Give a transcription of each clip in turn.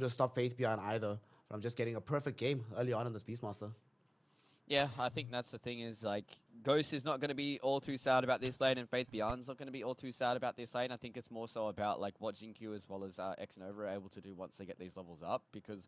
to stop Faith Beyond either from just getting a perfect game early on in this Beastmaster. Yeah, I think that's the thing is like Ghost is not going to be all too sad about this lane, and Faith Beyond's not going to be all too sad about this lane. I think it's more so about like what Jinq as well as X Nova are able to do once they get these levels up, because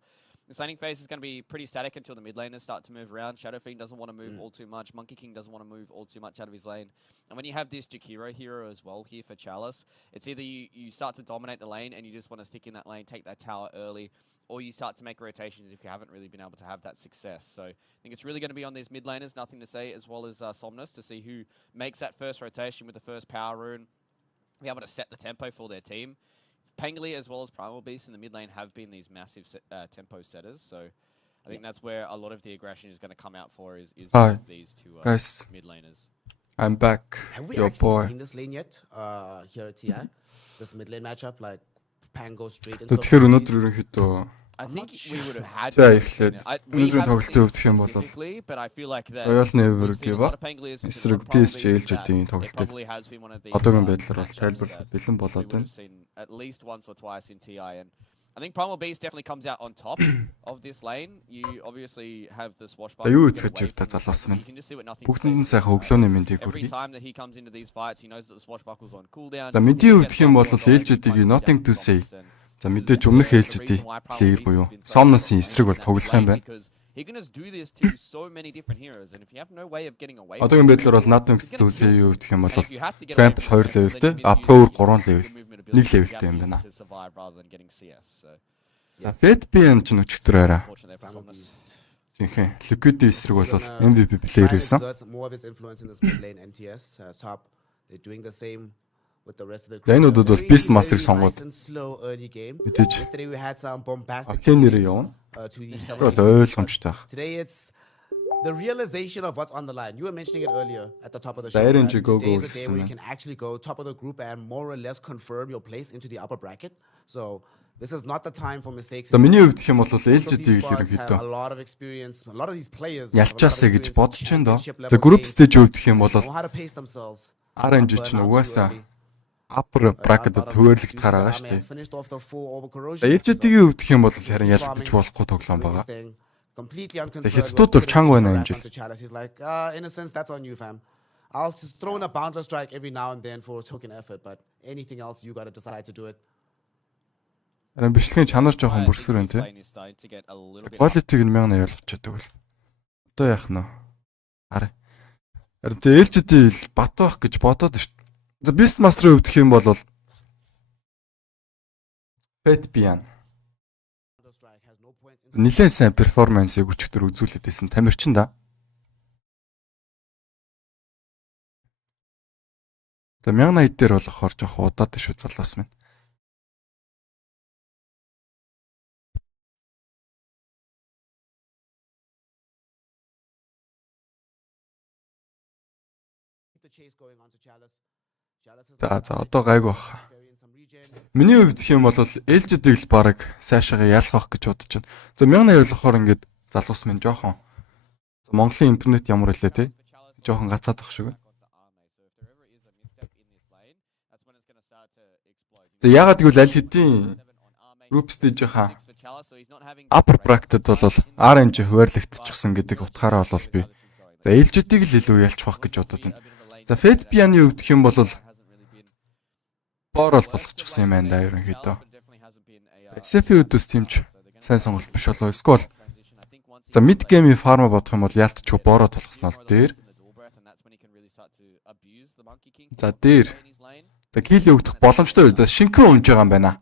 the laning phase is going to be pretty static until the mid laners start to move around. Shadow Fiend doesn't want to move all too much. Monkey King doesn't want to move all too much out of his lane. And when you have this Jakiro hero as well here for Chalice, it's either you start to dominate the lane and you just want to stick in that lane, take that tower early, or you start to make rotations if you haven't really been able to have that success. So I think it's really going to be on these mid laners, Nothing to Say, as well as Somnus, to see who makes that first rotation with the first power rune, be able to set the tempo for their team. Pangoli as well as Primal Beast in the mid lane have been these massive tempo setters, so I think that's where a lot of the aggression is going to come out for is these two mid laners. I'm back. Have we Your actually boy. seen this lane yet? Here at TI, this mid lane matchup, like Pan goes straight into. Тэгэхээр өнөөдөр ерөнхийдөө I think we would have had. За эхлээд өнөөдрийн тоглолтын өвдөх юм бол Royal Never Give Up эсрэг PSG.LGD тоглолтыг одоогийн байдлаар бол тайлбарлах бэлэн болоод байна. At least once or twice in TI, and I think Primal Beast definitely comes out on top of this lane. You obviously have the swashbuckler. Юу гэж та залууссан байна. Бүгдэнд нь сайхан өглөөний мэндийг хүргэе. За мэдээ өвдөх юм бол LGD-ийн Nothing to Say. За мэдээж өмнөх LGD плеер буюу Somnus-ийн эсрэг бол тоглох юм байна. Одоогийн байдлаар бол Nothing to Say юу гэх юм бол Trample 2 levelтэй, Pro 3 level, 1 levelтэй юм байна. За Faith Beyond ч өчтөр арай. Зинхэнэ Liquid эсрэг бол MVP плеер байсан. Энэ удаад бол Beastmaster-ыг сонгоод мэдээж Эхний нэр явна. Бол ойлгомжтой байх. The realization of what's on the line. You were mentioning it earlier at the top of the show. RNG go Today is the day where you can actually go top of the group and more or less confirm your place into the upper bracket. So this is not the time for mistakes. За миний хувьд гэх юм бол LGD-ийг л ерөнхийдөө a lot of experience. A lot of these players ялчаасаа гэж бодож байна доо. За group stage хувьд гэх юм бол RNG ч нугасаа upper bracket-д төвөрлөгд гараа шүү дээ. LGD-ийн хувьд гэх юм бол харин ялгдаж болохгүй тоглоом байгаа. Completely unconcerned. Хэцүүд бол чанга байна энэ жил. He's like, in a sense, that's on you, fam. I'll just throw in a boundless strike every now and then for a token effort, but anything else, you got to decide to do it. Харин бичлэгийн чанар жоохон бүрсгэр байна тий. Quality-г 1000 ойлгож чаддаг бол. Одоо яах нь вэ? Харин LGD бат байх гэж бодоод шүү дээ. За Beastmaster-ийн хувьд гэх юм бол Faith Beyond нэлээд сайн перформансыг өчигдөр үзүүлээд байсан тамирчин да. За 1080 дээр болохоор жоох удаад шүү залуус минь. За одоо гайгүй баха. Миний хувьд гэх юм бол LGD-г л баг сайшаага ялах байх гэж бодож байна. За 1080 болохоор ингээд залуус минь жоохон. За Монголын интернет ямар хэлээ те? Жоохон гацаад байх шиг байна. За ягаад гэвэл аль хэдийн group stage-ийн upper bracket-д бол RNG хуваарлагдчихсан гэдэг утгаараа бол би за LGD-г л илүү ялчих байх гэж бодод байна. За Faith Beyond-ийн хувьд гэх юм бол борол болгочихсан юм байна да ерөнхийдөө. SF-ийн үдээс тиймч сайн сонголт биш болоо. Эсвэл за mid game-ийн фарма бодох юм бол яалтчгүй бороо толгосноо л дээр. За дээр. За kill өгдөх боломжтой үү? За шинхэн өмж байгаа юм байна.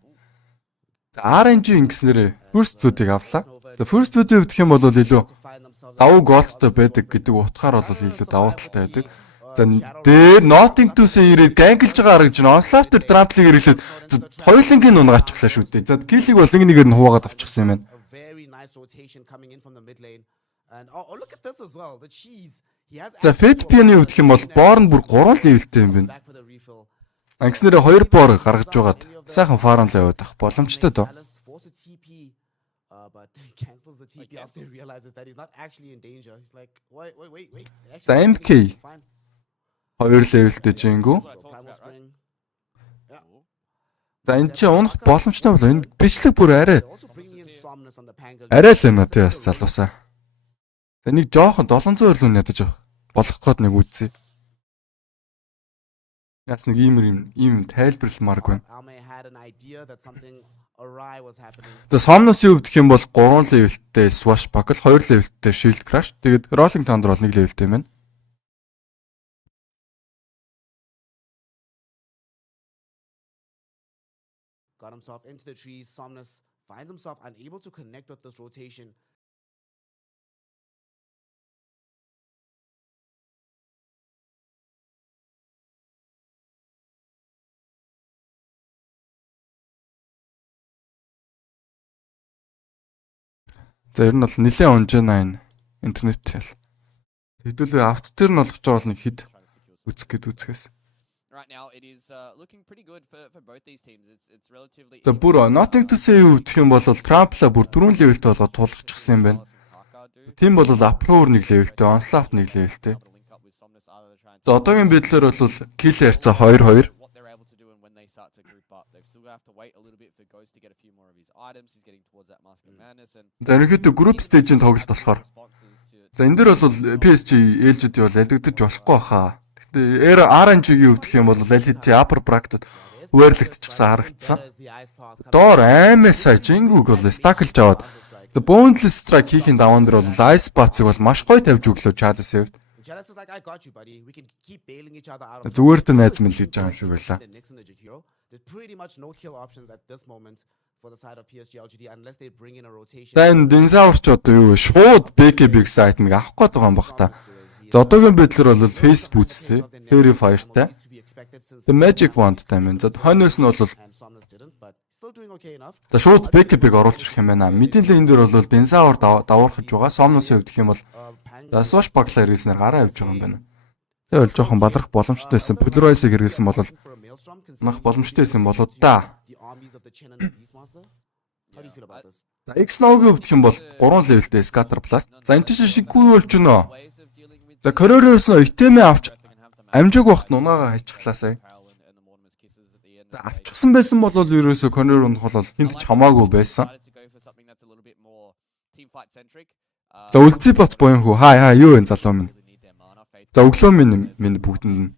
За RNG ингэснээр first blood-ыг авлаа. За first blood-ийн хувьд юм бол илүү давуу голдтой байдаг гэдэг утгаар бол илүү давуу талтай байдаг. За дээр Nothing to Say ирээд ганглж байгаа харагдаж байна. Onslaught Trample-ийг ирэхлээр хоёулангийн нун гацчихлаа шүү дээ. За киллийг бол нэг нэгээр нь хуваагаад авчихсан юм байна. За Faith Beyond-ийн хувьд юм бол боор нь бүр 3 левелтэй юм байна. Ангиснэрээ 2 боор гаргаж байгаад сайхан фармлаа яваад байх боломжтой доо. За MK 2 левелтэй жингүү. За энэ чи унах боломжтой бол энэ бичлэг бүр арай Арай л энэ тий бас залуусаа. За нэг жоохон 700 өрлөө ядаж болох гээд нэг үзье. Яс нэг ийм тайлбарламаарг байна. The Somnos-ийн хувьд гэх юм бол 3 левелтэй Swashbuckle, 2 левелтэй Shield Crash, тэгээд Rolling Thunder бол 1 левелтэй юм байна. Got himself into the trees. Somnus finds himself unable to connect with this rotation. За ер нь бол нэлээд унж байна энэ интернет хэл. Хэдүүлээ авт дээр нь болгож байгаа бол нэг хэд үзэх гээд үзэхээс. Right now it is looking pretty good for both these teams. It's relatively. За бүр nothing to say юу гэх юм бол Trump-ла бүр 4 левелтэй болгоод тулгачихсан юм байна. Тим бол Uproar 1 левелтэй, Onslaught 1 левелтэй. За одоогийн байдлаар бол kill харьцаа 2-2. За ерөнхийдөө group stage-ийн тоглолт болохоор. За энэ дээр бол PSG.LGD бол ялгдаж болохгүй хаа. Гэхдээ RNG-ийн хувьд гэх юм бол LGD upper bracket хуваарлагдчихсан харагдсан. Доор аймаа сая жингүүг бол стаклж аваад за boundless strike хийхин даван дээр бол ice bots-ыг бол маш гоё тавьж өглөө Chalice-ийн хувьд. Зүгээр тэ найз минь л гэж байгаа юм шиг байлаа. There's pretty much no kill options at this moment for the side of PSG.LGD unless they bring in a rotation. Тэн динзаврч одоо юу вэ? Шууд BK-биг сайт-мыг авах гээд байгаа юм бах та. За одоогийн байдлаар бол face boots те, Fairy Fire-тай. The Magic Wand-тай юм. За хойноос нь бол за шууд BK-биг оруулж ирэх юм байна. Мэдэн лейн дээр бол динзавр давуурхаж байгаа. Somnos-ийн хувьд гэх юм бол Swashbuckle хэрэглэснээр гараа явж байгаа юм байна. Тэгээ бол жоохон баларх боломжтой байсан. Polarizing хэрэглэсэн бол нах боломжтой байсан болоо да. За X-Now-гийн хувьд гэх юм бол 3 левелтэй Scatter Blast. За энэ чинь шиггүй болж гинөө. За Courier-оос итемээ авч амжааг багт нунаага хайчихлаа сая. За авчихсан байсан бол ерөөсөө Courier унах бол хинт ч хамаагүй байсан. За үлцээ бот боён хүү. Хаа юу вэ залуу минь. За өглөө минь бүгдэнд нь.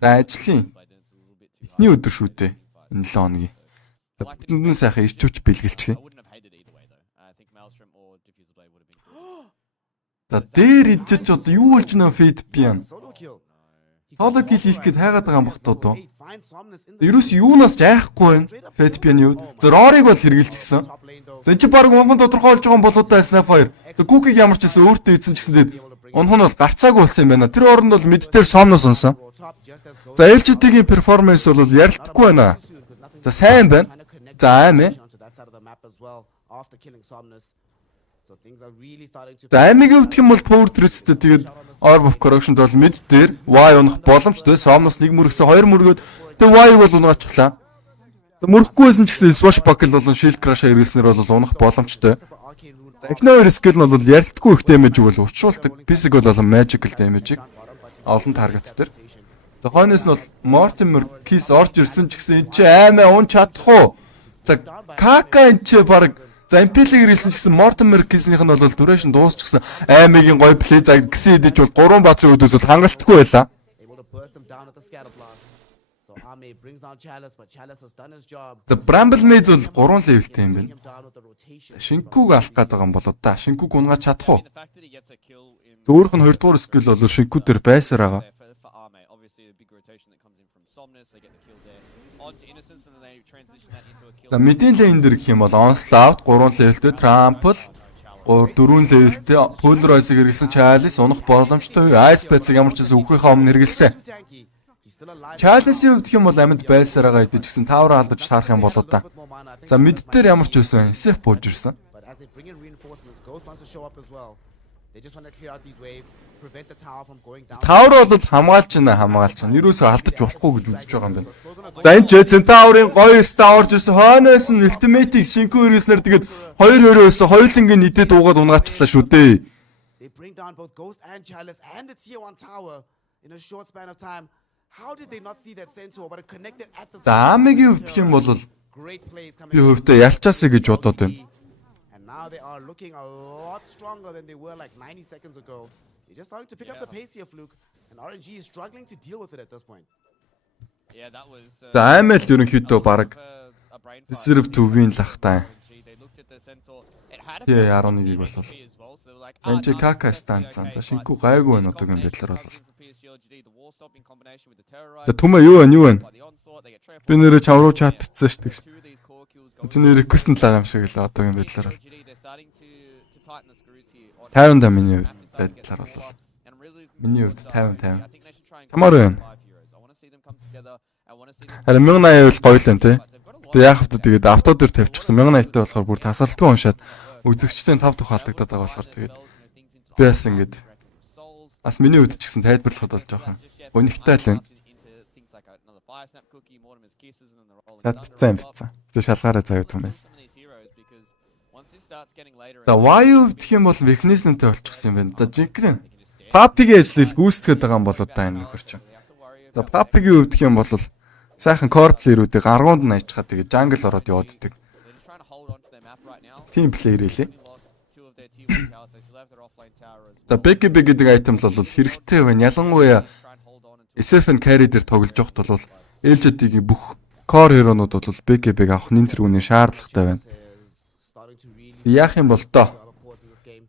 За ажлын эхний өдөр шүү дээ. Энэ 7 хоногийн. За бүгдэнд нь сайхан ирчүүч бэлгэлчих. За дээр идэж одоо юу болж нөө фейд пиан. Соло кил хийх гээд хайгаад байгаа юм бах тоо. Ерөөс юунаас ч айхгүй байна. Фейд пианы үед. За Рориг бол хэрглэж гисэн. За энэ чи баг унхан тодорхойлж байгаа юм болоо да Snapfire. За Кукиг ямар ч гэсэн өөртөө ийдсэн ч гэсэн тэгээд унхан бол гарцаагүй болсон юм байна. Тэр оронд бол мид дээр Somnos унсан. За LGD-гийн перформанс бол ярилдаггүй байна. За сайн байна. За аймаа. За аймагийн хувьд юм бол Power Threats-тэй тэгээд Orb of Corruption-д бол мид дээр Y унах боломжтой. Somnos нэг мөргсөн, хоёр мөргөөд тэгээд Y-г бол унгаачихлаа. Мөрөхгүй байсан ч гэсэн Swashbuckle болон Shield Crash хэрэглэснээр бол унах боломжтой. За Эхний skill нь бол ярилдаггүй их damage бол учруулдаг. Physical болон magical damage-ийг олон таргет дээр. За хойноос нь бол Mortimer Kiss орж ирсэн ч гэсэн энэ чи аймаа ун чадах уу? За Kaka энэ чи баг за Impel-ийг ирсэн ч гэсэн Mortimer Kiss-ийнх нь бол duration дуусчихсан. Аймагийн гоё play за гэсэн идэж бол 3 баатрын өдөөс бол хангалтгүй байлаа. The Bramble Maze бол 3 левелтэй юм байна. Шинкүүг алах гээд байгаа юм болоо да. Шинкүүг унгаж чадах уу? Өөрөх нь 2 дугаар skill бол шинкүү дээр байсаар байгаа. За мэдэн лейн дээр гэх юм бол Onslaught 3 левелтэй, Trample 4 левелтэй, Polarizing хэрэглэсэн Chalice унах боломжтой. Ice Pets ямар ч гэсэн үхрийнхаа өмнө хэрэглэсэн. Chalice-ийн хувьд гэх юм бол амьд байсаар байгаа идэж гисэн тавар алдаж таарах юм болоо да. За мид дээр ямар ч байсан SF бууж ирсэн. Тавар бол хамгаалж байна. Ерөөсөө алдаж болохгүй гэж үзэж байгаа юм байна. За энэ ч Centaur-ын гоё ста орж ирсэн. Хойноос нь Ultimate-ийг шинкүү хэрэгснээр тэгээд 2-2-өөс хоёулангийн нийтэд дуугаад унгаачихлаа шүү дээ. За Амигийн хувьд гэх юм бол great plays coming. Би хөвдөө ялчаасаа гэж бодоод байна. And now they are looking a lot stronger than they were like 90 seconds ago. They're just starting to pick up the pace here, Fluke. And RNG is struggling to deal with it at this point. Yeah, that was За аймал ерөнхийдөө баг deserve to win лахтай. Тэгээ 11-ийг болов. Энчи кака станцсан. За шингүү гайгүй байна одоогийн байдлаар бол. За түмээ юу вэ? Би нэрээ чам руу чат битсэн шүү дээ. Чи нэр request-н л байгаа юм шиг л одоогийн байдлаар бол. 50 миний байдлаар бол. Миний хувьд 50. Чамаар байна. Харин 1080 бол гоё л энэ тий. Тэгээ яах вэ тэгээд авто дээр тавьчихсан 1080-тай болохоор бүр тасралтгүй уншаад үзэгчдийн 5 дахь халдагдаад байгаа болохоор тэгээд би бас ингэж бас миний үед ч гэсэн тайлбарлахад бол жоохон өнөгтэй л байна. Битсэн. Тэ шалгаараа заяа түмээ. За why гэх юм бол механизмтэй болчихсон юм байна. За жинхэнэ Papi-гийн ажлыг гүйцэтгэж байгаа юм болоо та энэ нөхөр чинь. За Papi-гийн хувьд гэх юм бол сайхан core player-үүдийг 10-нд нь ажихад тэгээд jungle ороод явааддаг. Team player лээ. За BKB гэдэг item бол хэрэгтэй байна. Ялангуяа SF-н carry дээр тоглож явахд бол LGD-гийн бүх core hero-нууд бол BKB-г авах нэн тэргүүний шаардлагатай байна. Яах юм бол тоо.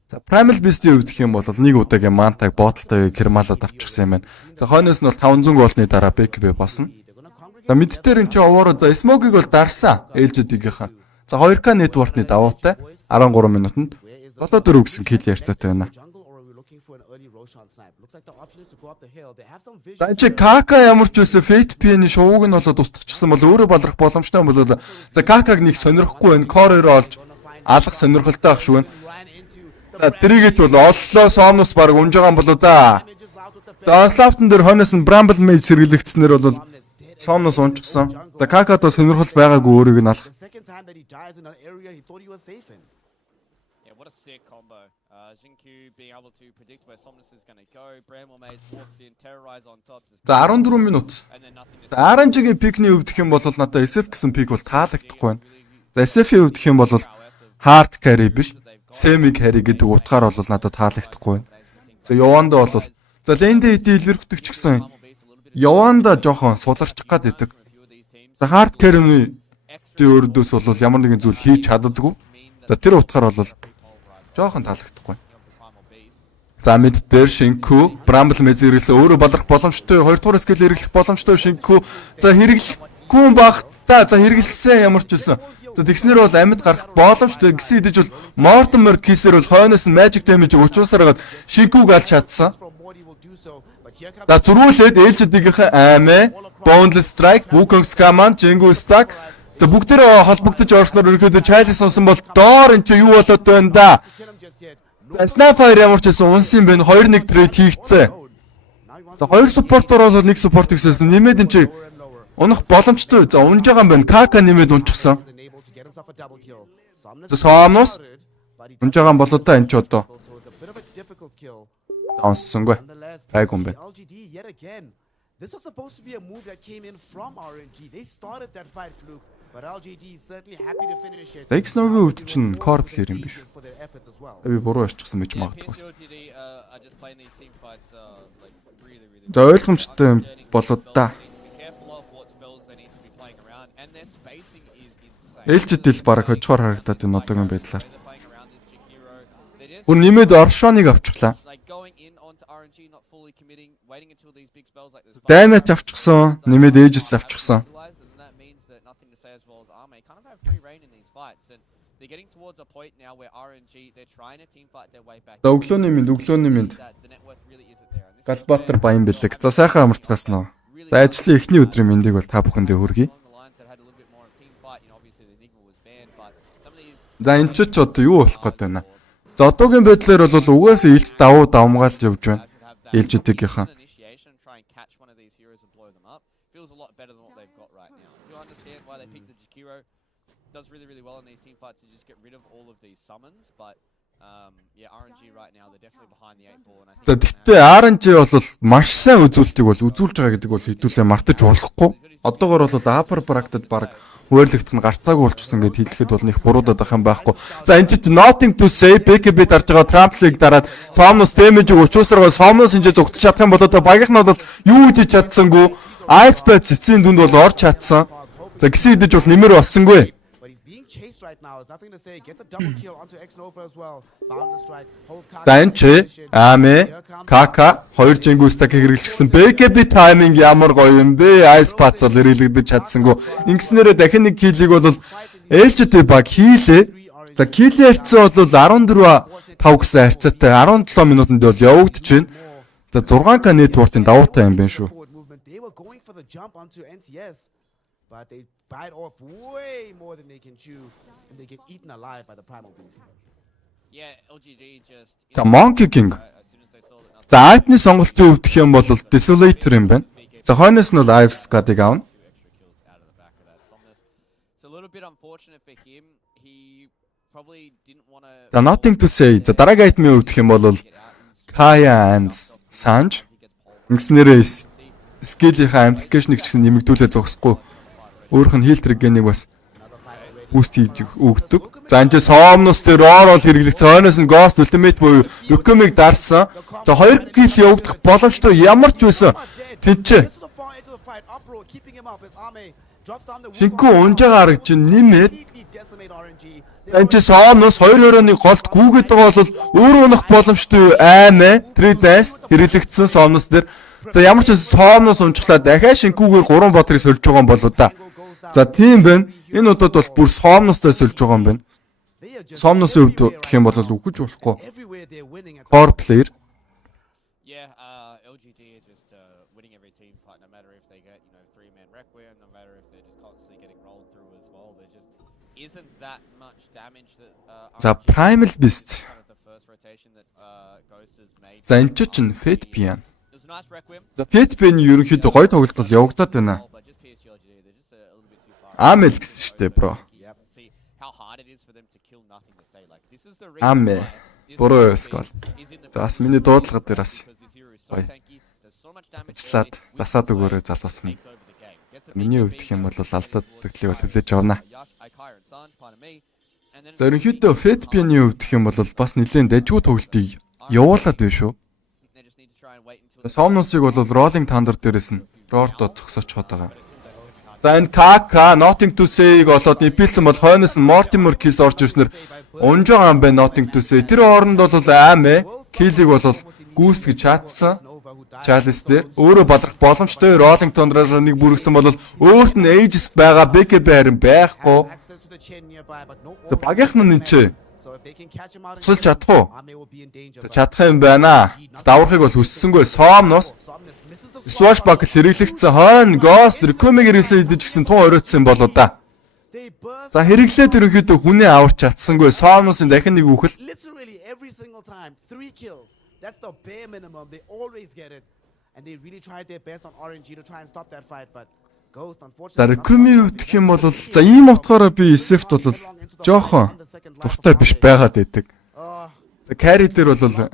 За Primal Beast-ийн хувьд гэх юм бол нэг удаагийн Mantag боталтай Кермалад авчихсан юм байна. За хойноос нь бол 500 голны дараа BKB босно. За мид дээр эн чи овоороо за Smoke-ыг бол дарсан LGD-гийнхэн. За 2K network-ны давуутай 13 минутанд 7-4 гэсэн kill ярьцаатай байна. За чи Кака ямар ч байсан Fate P-ний шувууг нь болоод устгачихсан бол өөрөө балрах боломжтой юм бол за Какаг нэг сонирхгүй байна. Core-оор олж алах сонирхолтой ах шүү байна. За тэрийгэт бол оллоо Somnus баг унж байгаа юм болоо да. За Onslaught дээр хойноос нь Bramble Mage сэргэлэгдснээр бол Somnus унжсан. За Какад бас сонирхол байгаагүй өөрийг нь алах. What a sick combo. Jinku being able to predict where Somnus is going to go. Bramble Mage walks in, terrorize on top. За 14 минут. За RNG-гийн пикний хувьд гэх юм бол надад SF гэсэн пик бол таалагдахгүй байна. За SF-ийн хувьд гэх юм бол hard carry биш. Semi carry гэдэг утгаар бол надад таалагдахгүй байна. За Яванда бол за лендэ дийлэрхдэг ч гэсэн Яванда жоохон суларчих гад идэг. За hard carry-ний өөрөөс бол ямар нэгэн зүйл хийж чаддаггүй. За тэр утгаар бол жоохон таалагдахгүй. За мид дээр Шинку, Bramble Mage хэрэглэсэн өөрөө балрах боломжтой, 2 дугаар скил хэрэглэх боломжтой Шинку. За хэрэглэхгүй багтаа за хэрэглэсэн ямар ч байсан. За тэгснэр бол амьд гарах боломжтой гэсэн идэж бол Mortimer Kiss-ээр бол хойноос нь Magic Damage-ийг учруулсаар гад Шинкуг алж чадсан. За зөрүүлээд LGD-ийн аймаа, Boundless Strike, Wukong's Command, Jingu Stack за бүгдээрээ холбогдож орсноор ерөөдөө Chalice унсан бол доор эн чи юу болоод байна да. За Snapfire ямар ч байсан унсан юм бэ 2-1 трейд хийгдсэн. За 2 supporter бол 1 support хийсэн. Нэмээд эн чи унах боломжтой. За унж байгаа юм байна. Kaka нэмээд унчихсан. За Somnus унж байгаа юм болоо та эн чи одоо. Онсонгүй. Гайгүй юм байна. This was supposed to be a move that came in from RNG. They started that fight, Fluke, but LGD is certainly happy to finish it. X-Noгийн хувьд чинь core player юм биш. Би буруу ярьчихсан байж магадгүй. За ойлгомжтой болоод та. LGD-л бараг хожихоор харагдаад энэ одоогийн байдлаар. Бүр нэмээд Оршоныг авчихлаа. Дайнач авчихсан, нэмээд Aegis авчихсан. За өглөөний минь. Галбаатар баян бэлэг. За сайхан амарцгаас нь. За ажлын эхний өдрийн мэндийг бол та бүхэндээ хүргэе. За энэ ч одоо юу болох гээд байна. За одоогийн байдлаар бол угаасаа илт давмгаалж явж байна. LGD-гийнхэн. Does really well in these team fights to just get rid of all of these summons, but yeah, RNG right now they're definitely behind the 8 ball and I think. За тэгтээ RNG бол маш сайн үзүүлэлтийг бол үзүүлж байгаа гэдэг бол хэдүүлээ мартаж болохгүй. Одоогоор бол upper bracket баг хуваарлагдах нь гарцаагүй болчихсон гэд хэлэхэд бол нэг буруудаад ах юм байхгүй. За энэ ч nothing to say BKB дарж байгаа trample-ыг дараад Somnus damage-ийг учруулсараа Somnus энэ зогтож чадах юм болоо багийнх нь бол юу хийж чадсангүй. Ice Blast цэцгийн дүнд бол орж чадсан. За гисэн идэж бол нэмэр болсонгүй. За энэ ч Аме Кака 2 жингүү стак хэрэглэжсэн. BKB timing ямар гоё юм бэ? Ice Blast бол ирэлэгдэж чадсангүй. Ингэснээрээ дахин нэг киллийг бол LGD баг хийлээ. За киллийн харьцаа бол 14-5 гэсэн харьцаатай 17 минутанд бол явагдаж байна. За 6к network-ийн давуутай юм байна шүү. But they bite off way more than they can chew, and they get eaten alive by the primal beast. Yeah, LGD just. За Monkey King. За Айтны сонголтын өвдөх юм бол Desolator юм байна. За хойноос нь бол Ives гадыг аавна. За Nothing to say. За дараагийн айтмын өвдөх юм бол Kaya and Sanj. Ингэснээрээ skill-ийнхаа application-ыг ч гэсэн нэмэгдүүлээ зогсохгүй. Өөрөх нь heal trigger-ыг бас boost хийж өгдөг. За энэ Somnus дээр roll хэрэглэх цаанаас нь Ghost Ultimate буюу Lukemig дарсан. За 2 kill явагдах боломжтой ямар ч байсан тэнцээ. Шинкүү унжаага харагч нэмээд за энэ Somnus 2-2-ны голд гүгээд байгаа бол өөр унах боломжтой аймаа 3 dance хэрэглэгдсэн Somnus дээр. За ямар ч Somnus унчлаа дахиад шинкүүгээр 3 бодрыг сольж байгаа юм болоо да. За тийм байна. Энэ удаад бол бүр Somnus-тай сольж байгаа юм байна. Somnus-ийн хувьд гэх юм бол үгэж болохгүй. Core player. Yeah, LGD are just winning every team fight, no matter if they get 3-man Requiem, no matter if they're just constantly getting rolled through as well. There just isn't that much damage that За Primal Beast. За энэ чинь Fate Pian. За Fate Pian ерөнхийдөө гоё тоглолт бол явагдаад байна. Амел гэсэн штэ бро. Аме. Буруу скол. За бас миний дуудлага дээр бас гоё. Ажиллаад засаад өгөөрэй залуус минь. Миний өвдөх юм бол алдаад төглийг бол хүлээж авна. За ерөнхийдөө Fate Pian-ийн өвдөх юм бол бас нэлээд дайггүй тоглолтыг явуулаад байна шүү. Somnus-ыг бол Rolling Thunder дээрээс нь Roar-доо зогсооч хаад байгаа. За энэ Kaka Nothing to say-г болоод нипилсэн бол хойноос нь Mortimer Kiss орж ирснээр унж байгаа юм байна Nothing to say. Тэр хооронд бол Ame Kill-ийг бол гүйст гэж чадсан. Chalice дээр өөрөө балрах боломжтой Rolling Thunder-аар нэг бүргсэн бол өөрт нь Aegis байгаа BKB харин байхгүй. За багийнх нь энэ ч тусалж чадах уу? Чадах юм байна. Даврахыг бол хүссэнгүй. Somnus Swashbuckle хэрэглэгдсэн хойно Ghost Recoming хэрэглээ идэж гисэн тун оройтсан болоо да. За хэрэглээд ерөнхийдөө хүнээ аварч чадсангүй. Somnus-ын дахин нэг үхэл. That's the bare minimum. They always get it, and they really tried their best on RNG to try and stop that fight, but Ghost unfortunately. За Recoming өвдөх юм бол за ийм утгаараа би SF-т бол жоохон дуртай биш байгаад байдаг. За carry дээр бол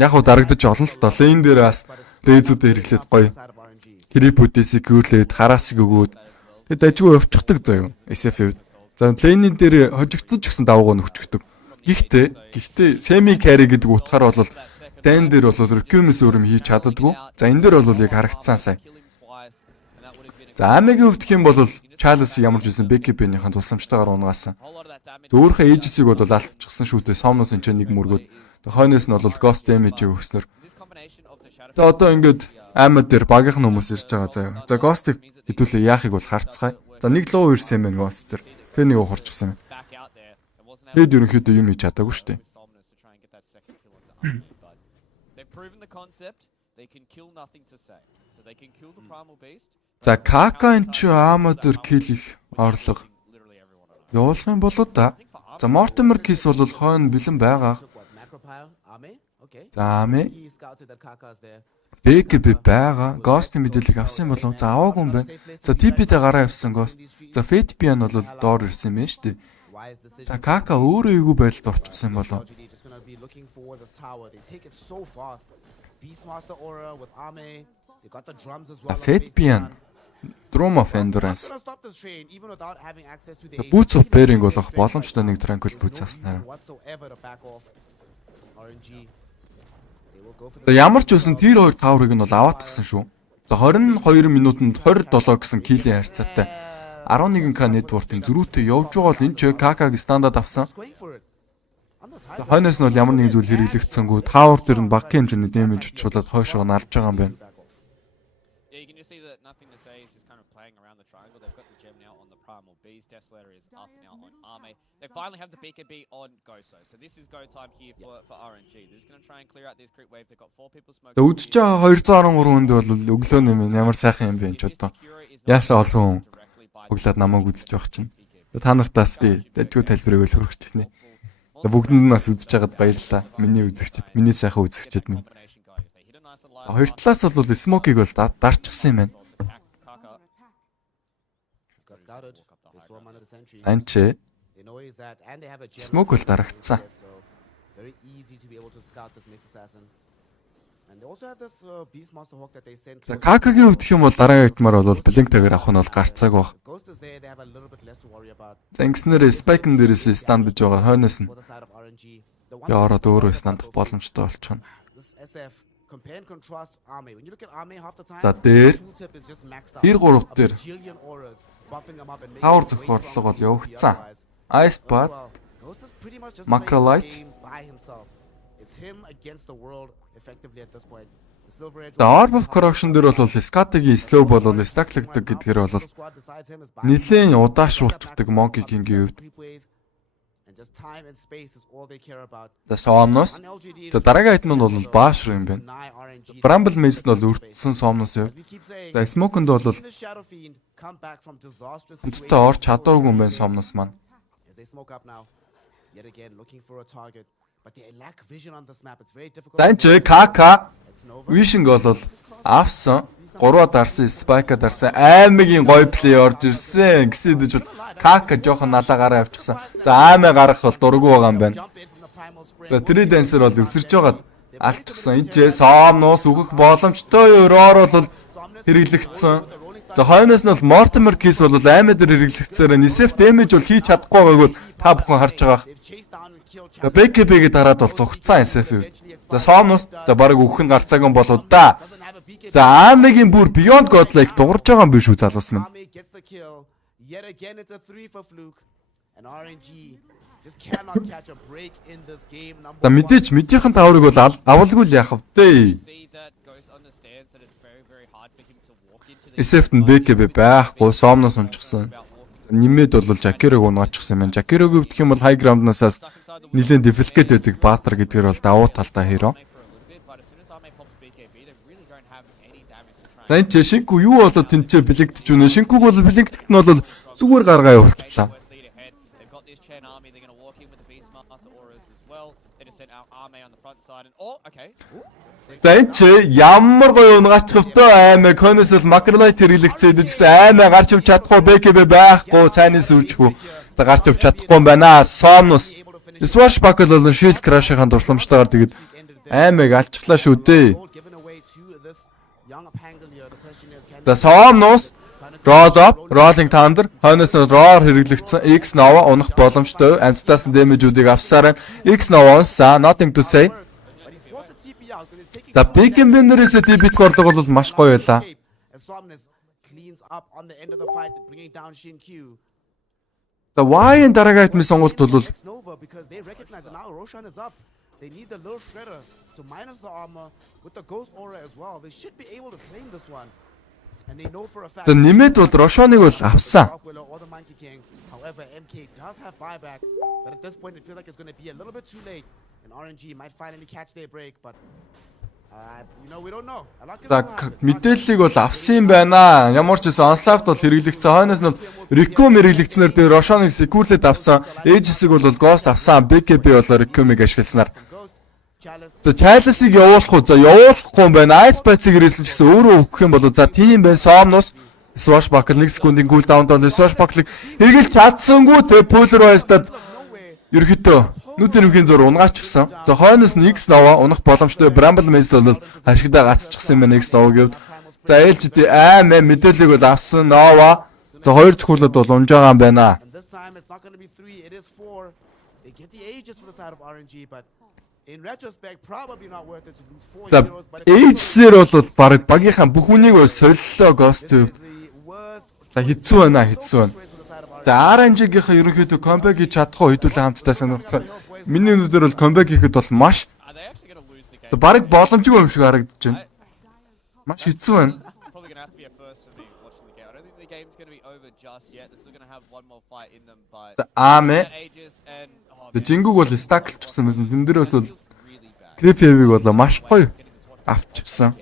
яг уу дарагдаж олон л доо. Lane дээр бас Rez-үүдээ хэрэглээд гоё. Creep-үүдээс гүрлээд хараасыг өгөөд тэгээд дажгүй өвчгдөг заяа SF-д. За Lane дээр хожигдсон ч гэсэн давуугаа нөхчгдөг. Гэхдээ semi carry гэдэг утгаар бол Дан дээр бол Recoming өрөм хийж чаддаггүй. За энэ дээр бол яг харагдсан сайн. За Амегийн өвдөх юм бол Chalice ямар ч үсэн BKB-ийн тусламжтайгаар унгаасан. Өөрийнхөө Aegis-ийг бол алдчихсан шүү дээ. Somnus энэ ч нэг мөргөөд хойноос нь бол Ghost damage-ийг өгснөр. За одоо ингээд Ame дээр багийнх нь хүмүүс ирж байгаа заяа. За Ghost-ыг хэдүүлээ яахыг бол харцгаая. За нэг луу ирсэн юм Ghost дээр. Тэр нэг ухарчихсан юм. Хэд ерөнхийдөө юм хийж чадаагүй шүү дээ. За Kaka энэ ч Ame дээр kill их орлого явуулах юм болоо да. За Mortimer Kiss бол хойно бэлэн байгаа. За Ame BKB байгаа. Ghost-ийн мэдээлэл авсан болов. За аваагүй юм байна. За TP-тэй гараа явсан Ghost. За Fate Pian бол доор ирсэн юм шүү дээ. За Kaka өөрөө эйгүү байдалд орчихсон юм болов. Fate Pian Drum of Endurance. Gonna stop this train even without having access to the Boots of Pairing болох боломжтой нэг Tranquil Boots авснаар. whatsoever to back off. RNG. They will go for За ямар ч үсэн Tier 2 таврыг нь бол аваадгсан шүү. За 22 минутанд 27 гэсэн килийн харьцаатай 11k network-ийн зөрүүтэй явж байгаа бол энэ ч KK-г стандартад авсан. going for it. On this high За хойноос нь бол ямар нэгэн зүйл хэрэглэгдсэнгүй. Tower дээр нь багагийн хэмжээний damage очуулаад хойшоо налж байгаа юм байна. Yeah, you can just see that nothing to say is just kind of playing around the triangle. They've got the gem now on the Primal Bees. Desolator is up now on Arme. They finally have the BKB on Goso. So this is go time here for RNG. They're just going to try and clear out this creep wave. They've got 4 people smoking. За үдчихэж байгаа 213 хүнд бол өглөө нэмэн ямар сайхан юм бэ энэ ч одоо. Яасан олон хүн өглөөд намайг үзэж явах чинь. Та нартаас би дэжгүй тайлбарыг л хөргөж байна. Бүгдэнд нь бас үзэж байгаад баярлалаа. Миний үзэгчд, миний сайхан үзэгчд минь. Хоёр талаас бол Smoke-ийг бол дарчихсан юм байна. got scouted. They saw him under the sentry. Анчи They know where he's at and they have a gem. Smoke бол дарагдсан. So very easy to be able to scout this mix assassin. And they also have this Beastmaster Hawk that they sent. За KK-гийн хувьд гэх юм бол дараагийн айтмаар бол Blink-тэйгээр авах нь бол гарцааг баг. Ghost is there. They have a little bit less to worry about. За ингэснээр Spike-н дээрээс стандж байгаа хойноос нь For the side of RNG. The one яарад өөрөө стандах боломжтой болчихно. this SF compare and contrast Arme. When you look at Arme half the time, За дээр tooltip is just maxed out. Tier 3 A дээр bajillion auras, buffing them up and making Tower them way зохиорлого stronger бол than явагдсан. otherwise. Ice As Path well, Ghost is pretty much just Macrolite. playing the game by himself. It's him against the world effectively at this point. The Silver Edge За Orb of Corruption дээр бол Scatag-ийн slow бол stacklagдаг гэдгээр бол нэлээд удаашруулчихдаг Monkey King-ийн хувьд. and just time and space is all they care about. За Somnos. On LGD, За дараагийн айтманд бол Baashr юм байна. deny RNG. Bramble Maze нь бол өртсөн Somnos-ийн хувьд. We keep saying, За Smoke-нд бол the Shadow Fiend come back from disastrous хамтдаа орч чадаагүй юм байна Somnos маань. as they smoke up now. Yet again looking for a target, but they lack vision on this map. It's very difficult. За энэ ч KK It's Nova. Wishing бол авсан. 3-а дарсан, Spike-а дарсан. Аймгийн гоё плей орж ирсэн. Гэсэдэж бол KK жоохон налаагаараа авчихсан. За Аймаа гарах бол дургу байгаа юм байна. Jump in from the primal spring. За Three Dancer бол өсөрж байгаад алчихсан. Энд Somnos өгөх боломжтой Aurora бол хэрэглэгдсэн. За хойноос нь бол Mortimer Kiss бол Аймаа дээр хэрэглэгдсээр Nisef damage бол хийж чадахгүй байгааг бол та бүхэн харж байгаа. They've chased down and killed За BKB-гээ дараад бол цогцсон SF. За Somnos за бараг өгөх нь гарцаагүй болоо да. doesn't have a beacon. За Аймагийн бүр Beyond Godlike дуурж байгаа юм биш үү залуус минь. Arme gets the kill. Yet again it's a 3 for Fluke. And RNG just cannot catch a break in this game. За мэдээч мэдийнхэн таврыг бол авалгүй л яах вэ? See that Ghost understands that it's very, very hard for him to walk into the SF-т нь BKB байхгүй, Somnos унчихсан. about walking Нэмээд бол Jackery-г унгаачихсан юм байна. Jackery-г гэх юм бол high ground-наас нэлээд deflected байдаг Баатар гэдгээр бол давуу талтай хиро. for a little bit, but as soon as Arme pops BKB, they really don't have any damage to try За энэ ч Шинку юу болоод тэнцээ блинкдэж байна. Шинкуг бол блинкдэгт нь бол зүгээр гаргаа явуулчихлаа. lead ahead. They've got this chain army. They're going to walk in with the Beastmaster auras as well. They just sent out Arme on the front side and okay. За энэ ч ямар гоё унгаачихвдөө Аймаа Конос л Macrolite хэрэглэгцээд гэсэн Аймаа гарч явж чадахгүй BKB байхгүй цайны сүржгүй. За гарч явж чадахгүй юм байна. Somnos Swashbuckle бол Shield Crash-ийн дурсламжтайгаар тэгээд Аймааг алчихлаа шүү дээ. given away to this young Pangolier. The question is can За Somnos Roll up, Rolling Thunder, хойноос нь Roar хэрэглэгдсэн X Nova унах боломжтой. Амттаас нь damage-үүдийг авсаар X Nova унсаа nothing to say. but he's forced to TP out because it's taking За Big Bender-ээс дебит горлого бол маш гоё байлаа. as Somnus cleans up on the end of the fight, bringing down Shin Q. За Y-ын дараагийн айтмын сонголт бол Next Nova because they recognize that now Roshan is up. They need the little shredder to minus the armor with the ghost aura as well. They should be able to claim this one. And they know for a fact. за нэмээд бол Рошоныг бол авсан. Or the Monkey King. However, MK does have buyback, but at this point it feels like it's going to be a little bit too late. And RNG might finally catch their break, but we don't know. A lot can За still happen. мэдээллийг бол авсан юм байна. Ямар ч байсан Onslaught бол хэрэглэгдсэн. Хойноос нь Ricom хэрэглэгдснээр дээр Рошоныг Security авсан. Aegis-ыг бол Ghost авсан. BKB бол Ricom-ыг ашигласнаар. Ghost, Chalice, За Chalice-ыг явуулах уу? За явуулахгүй юм байна. Ice Path-ыг ирсэн ч гэсэн өөрөө өгөх юм бол за тийм байна. Somnos Swashbuckle 1 секундын cooldown бол Swashbuckle-ыг хэрэглэж чадсангүй те Polarized-ад ерөөхдөө нүд нэмхийн зур унгаачихсан. За хойноос нь X Nova унах боломжтой Bramble Maze бол ашигдаа гацчихсан юм байна X Nova-г. За LGD мэдээллийг бол авсан Nova. За хоёр цохиулаад бол унж байгаа юм байна. And this time it's not going to be 3, it is 4. They get the ages for the side of RNG, but in retrospect, probably not worth it to lose 4 За heroes. But Aegis-ээр бол баг багийнхаа бүх үнийг бол солилоо Ghost. the worst За хэцүү байна хэцүү байна. За RNG-гийнхаа ерөнхийдөө comeback хийж чадах уу хэдүүлээ хамтдаа сонирхолтой. Миний нүдээр бол comeback хийхэд бол маш Are they actually going to lose the game? за баг боломжгүй юм шиг харагдаж байна. Маш хэцүү байна. It's probably going to have to be a first for me watching the game. I don't think the game's going to be over just yet. They're still going to have one more fight in them, but За Аамэ Aegis and Жингүүг бол стаклчихсан байсан. Тэн дээрээс бол Creepy-ийг бол маш гоё авчихсан.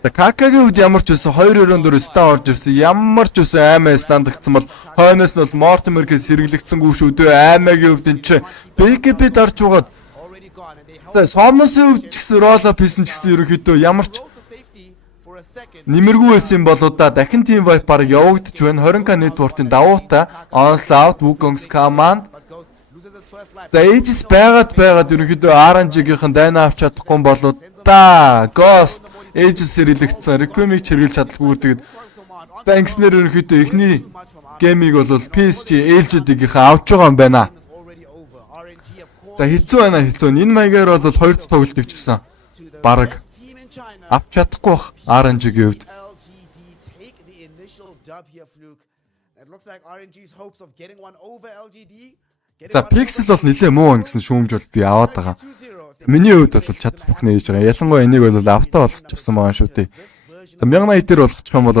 За Какагийн хувьд ямар ч байсан 2-2-4 ста орж ирсэн. Ямар ч байсан аймаа стандагдсан бол хойноос нь бол Mortimer-гээс сэргэлэгдсэнгүй шүү дээ. Аймагийн хувьд энэ чинь BKB дарж угаад already gone, and they held за Somnos-ийн хувьд ч гэсэн roll-up хийсэн ч гэсэн ерөнхийдөө ямар ч to safety for a second. нэмэргүй байсан юм болоо да дахин team wipe баг явагдаж байна. 20k network-ийн давуутай Onslaught, Wukong's Command. But Ghost loses his first life. За Aegis байгаад ерөнхийдөө RNG-гийнхэн дайна авч чадахгүй юм болоо да. Ghost Aegis сэргэлэгдсэн. Requiem-ийг чиргэлж чадлаггүй тэгээд за ингэснээр ерөнхийдөө эхний геймийг бол PSG.LGD-гийнхэн авч байгаа юм байна. Already over. RNG, of course, За хэцүү байна хэцүү. Энэ маягаар бол хоёр дахь тоглолтыг ч гэсэн бараг best team in China. авч чадахгүй бах RNG-гийн хувьд. LGD take the initial dub here, Fluke. It looks like RNG's hopes of getting one over LGD. За Pixel бол нэлээ муу байна гэсэн шүүмж бол би аваад байгаа. 2-0. Миний хувьд бол чадах бүхнээ хийж байгаа. Ялангуяа энийг бол автаа болгочихсан байгаа шүү дээ. За 1080 дээр болгочих юм бол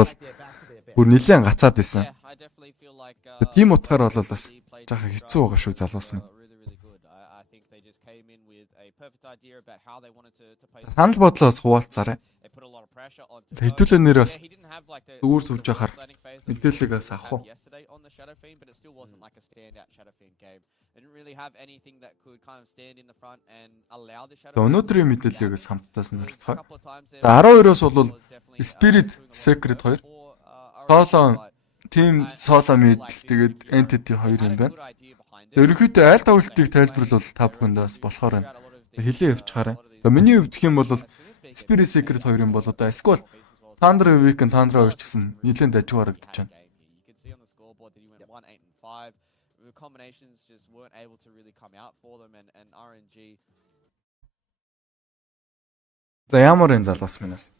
бүр нэлээд гацаад байсан. yeah, I definitely feel like Тийм утгаар бол бас жаахан хэцүү байгаа шүү залуус минь. really good. I think they just came in with a perfect idea about how they wanted to play. Санал бодлоос хуваалцаарай. They put a lot of pressure onto. Хэдүүлээ нэр бас Yeah, he didn't have like the зүгээр сууж яхаар planning phase that мэдээллийг бас he авах уу. had yesterday on the Shadow Fiend, but it still wasn't like a standout Shadow Fiend game. They didn't really have anything that could kind of stand in the front and allow the Shadow За Fiend өнөөдрийн to мэдээллийг бас adapt. хамтдаа There was a сонирхцгаая. couple of times there За 12-оос бол was definitely, Spirit doing a lot of Secret work 2, for, Solo RNG, but Team Solo Mid тэгээд Entity 2 had юм a байна. good idea behind it. За ерөнхийдөө аль тоглолтыг тайлбарлавал та бүхэндээ болохоор байна. Хэлээ явчихаарай. За миний хувьд гэх юм бол Spirit Secret 2 юм болоо да. Эсвэл Thunder Weekend Thunder 2 ч гэсэн нэлээд дажиг харагдаж байна. You can see on the scoreboard that he went 1-8 and 5. The combinations just weren't able to really come out for them, and RNG. За ямар энэ залуус минаас.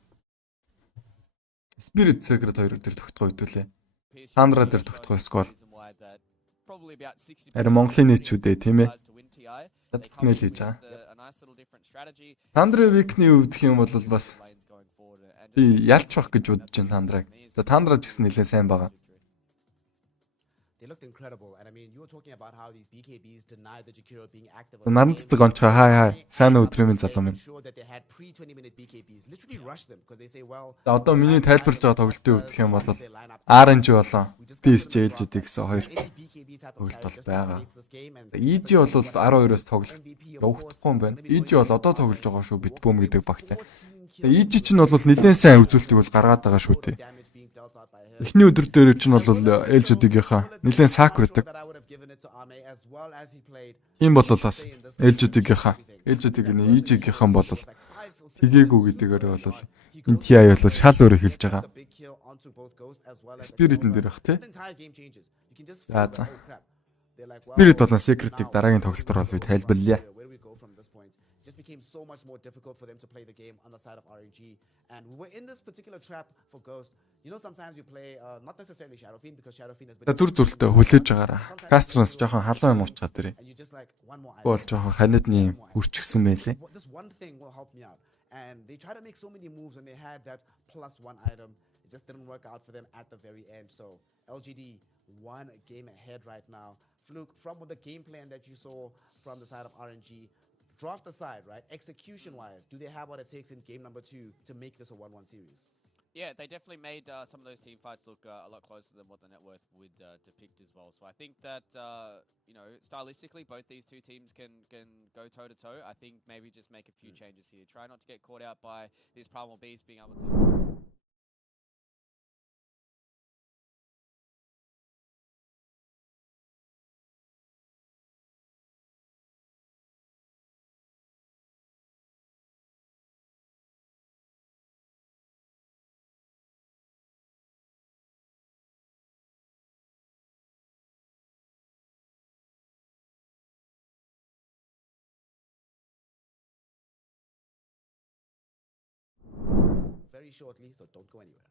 Spirit Secret 2 дээр тогтгоо хөдөлээ. Thunder дээр тогтгоо эсвэл харин Монголын нийтчүүдээ тийм ээ. Татнэл хийж байгаа. Thunder Week-ний хувьд гэх юм бол бас би ялч бах гэж бодож байна Thunder-аг. За Thunder ч гэсэн нэлээд сайн байгаа. They looked incredible, and I mean, you were talking about how these BKBs denied the Jakiro being active. Наранддаг онцгой хай сайн өдрийн минь залуу минь. Sure that they had pre-20-minute BKBs, literally rushed them because they say, well, За одоо миний тайлбарлаж байгаа тоглолтын хувьд гэх юм бол RNG болон PSG.LGD гэсэн хоёр any BKB type of тоглолт carry бол just байгаа. dominates this game, and EG бол 12-оос тоглох явагдахгүй юм байна. EG бол одоо тоглож байгаа шүү Bitboom гэдэг багтай. EG чинь бол нэлээд сайн үзүүлэлтийг бол гаргаад байгаа шүү дээ. damage being dealt out by him. Эхний өдөр дээр чинь бол LGD-гийнхаа нэлээд сак байдаг. But I would have given it to Ame as well as he played. Тийм бол бас LGD-гийнхаа LGD-гийн EG-гийнхан бол тгээгүй гэдгээр бол энэ TI бол шал өөрөө хэлж байгаа. The big kill onto both Ghost as well as Spirit-эн дээр бах тий. the entire game changes. You can just За, feel за. the whole crap. They're like, well, Spirit болон Secret-ийг дараагийн тоглолтоор бол би тайлбарлая. where do we go from this point? It just became so much more difficult for them to play the game on the side of RNG. And we were in this particular trap for Ghost. You know, sometimes you play not necessarily Shadow Fiend because Shadow Fiend has За been дүр зүртээ хүлээж байгаараа. Caster-наас жоохон халуун юм уучгаад ирээ. and you just like one more Бол жоохон ханидны үрчгсэн байлээ. This one thing will help me out. And they try to make so many moves and they had that +1 item. It just didn't work out for them at the very end. So LGD one game ahead right now. Fluke, from the game plan that you saw from the side of RNG, draft aside, right? Execution-wise, do they have what it takes in game number 2 to make this a 1-1 series? Yeah, they definitely made some of those team fights look a lot closer than what the net worth would depict as well. So I think that you know, stylistically, both these two teams can go toe to toe. I think maybe just make a few changes here. Try not to get caught out by these primal beasts being able to. very shortly, so don't go anywhere.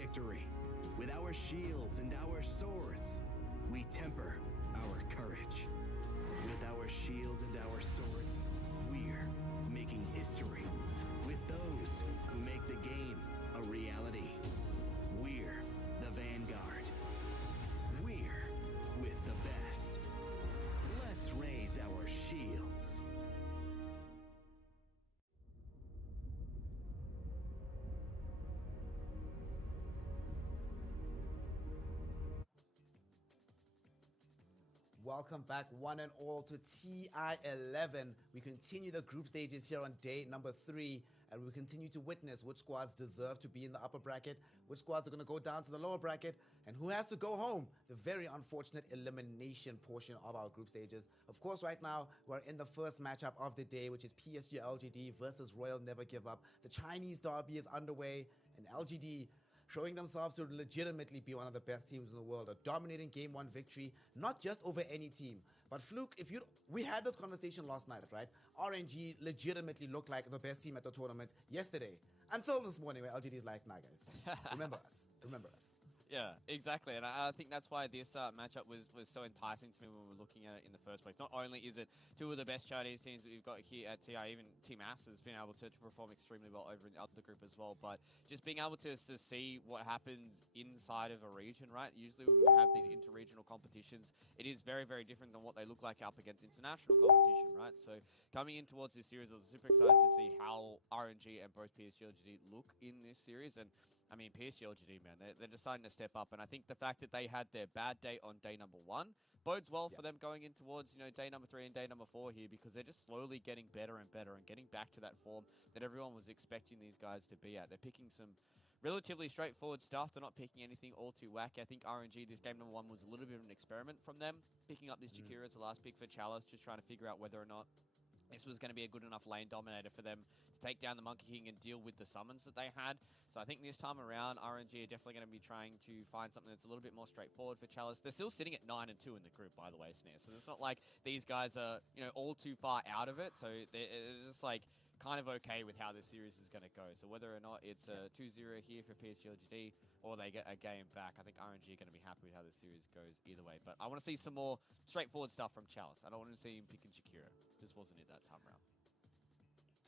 victory. With our shields and our swords, we temper our courage. With our shields and our swords, we're making history. With those who make the game a reality, we're the vanguard. We're with the best. Let's raise our shields. Welcome back, one and all, to Ti11. We continue the group stages here on day number 3, and we continue to witness which squads deserve to be in the upper bracket, which squads are going to go down to the lower bracket, and who has to go home. The very unfortunate elimination portion of our group stages. Of course, right now, we're in the first matchup of the day, which is PSG.LGD versus Royal Never Give Up. The Chinese derby is underway, and LGD showing themselves to legitimately be one of the best teams in the world, a dominating game 1 victory, not just over any team. But Fluke, we had this conversation last night, right? RNG legitimately looked like the best team at the tournament yesterday, until this morning where LGD is like, nah guys, remember us. Yeah, exactly, and I think that's why this matchup was so enticing to me when we were looking at it in the first place. Not only is it two of the best Chinese teams that we've got here at TI, even Team Ass has been able to perform extremely well over in the other group as well, but just being able to see what happens inside of a region, right? Usually when we have these inter-regional competitions, it is very, very different than what they look like up against international competition, right? So coming in towards this series, I was super excited to see how RNG and both PSG.LGD look in this series, and I mean, PSG.LGD, man, they're deciding to step up, and I think the fact that they had their bad day on day number 1 bodes well for them going in towards, day number 3 and day number 4 here, because they're just slowly getting better and better and getting back to that form that everyone was expecting these guys to be at. They're picking some relatively straightforward stuff. They're not picking anything all too wacky. I think RNG, this game number 1 was a little bit of an experiment from them, picking up this Jakira as the last pick for Chalice, just trying to figure out whether or not this was going to be a good enough lane dominator for them to take down the Monkey King and deal with the summons that they had. So I think this time around, RNG are definitely going to be trying to find something that's a little bit more straightforward for Chalice. They're still sitting at 9 and 2 in the group, by the way, Snare. So it's not like these guys are, all too far out of it. So they're just like kind of okay with how this series is going to go. So whether or not it's a 2-0 here for PSG.LGD or they get a game back, I think RNG are going to be happy with how this series goes either way. But I want to see some more straightforward stuff from Chalice. I don't want to see him picking Jakira. Just wasn't it that time around.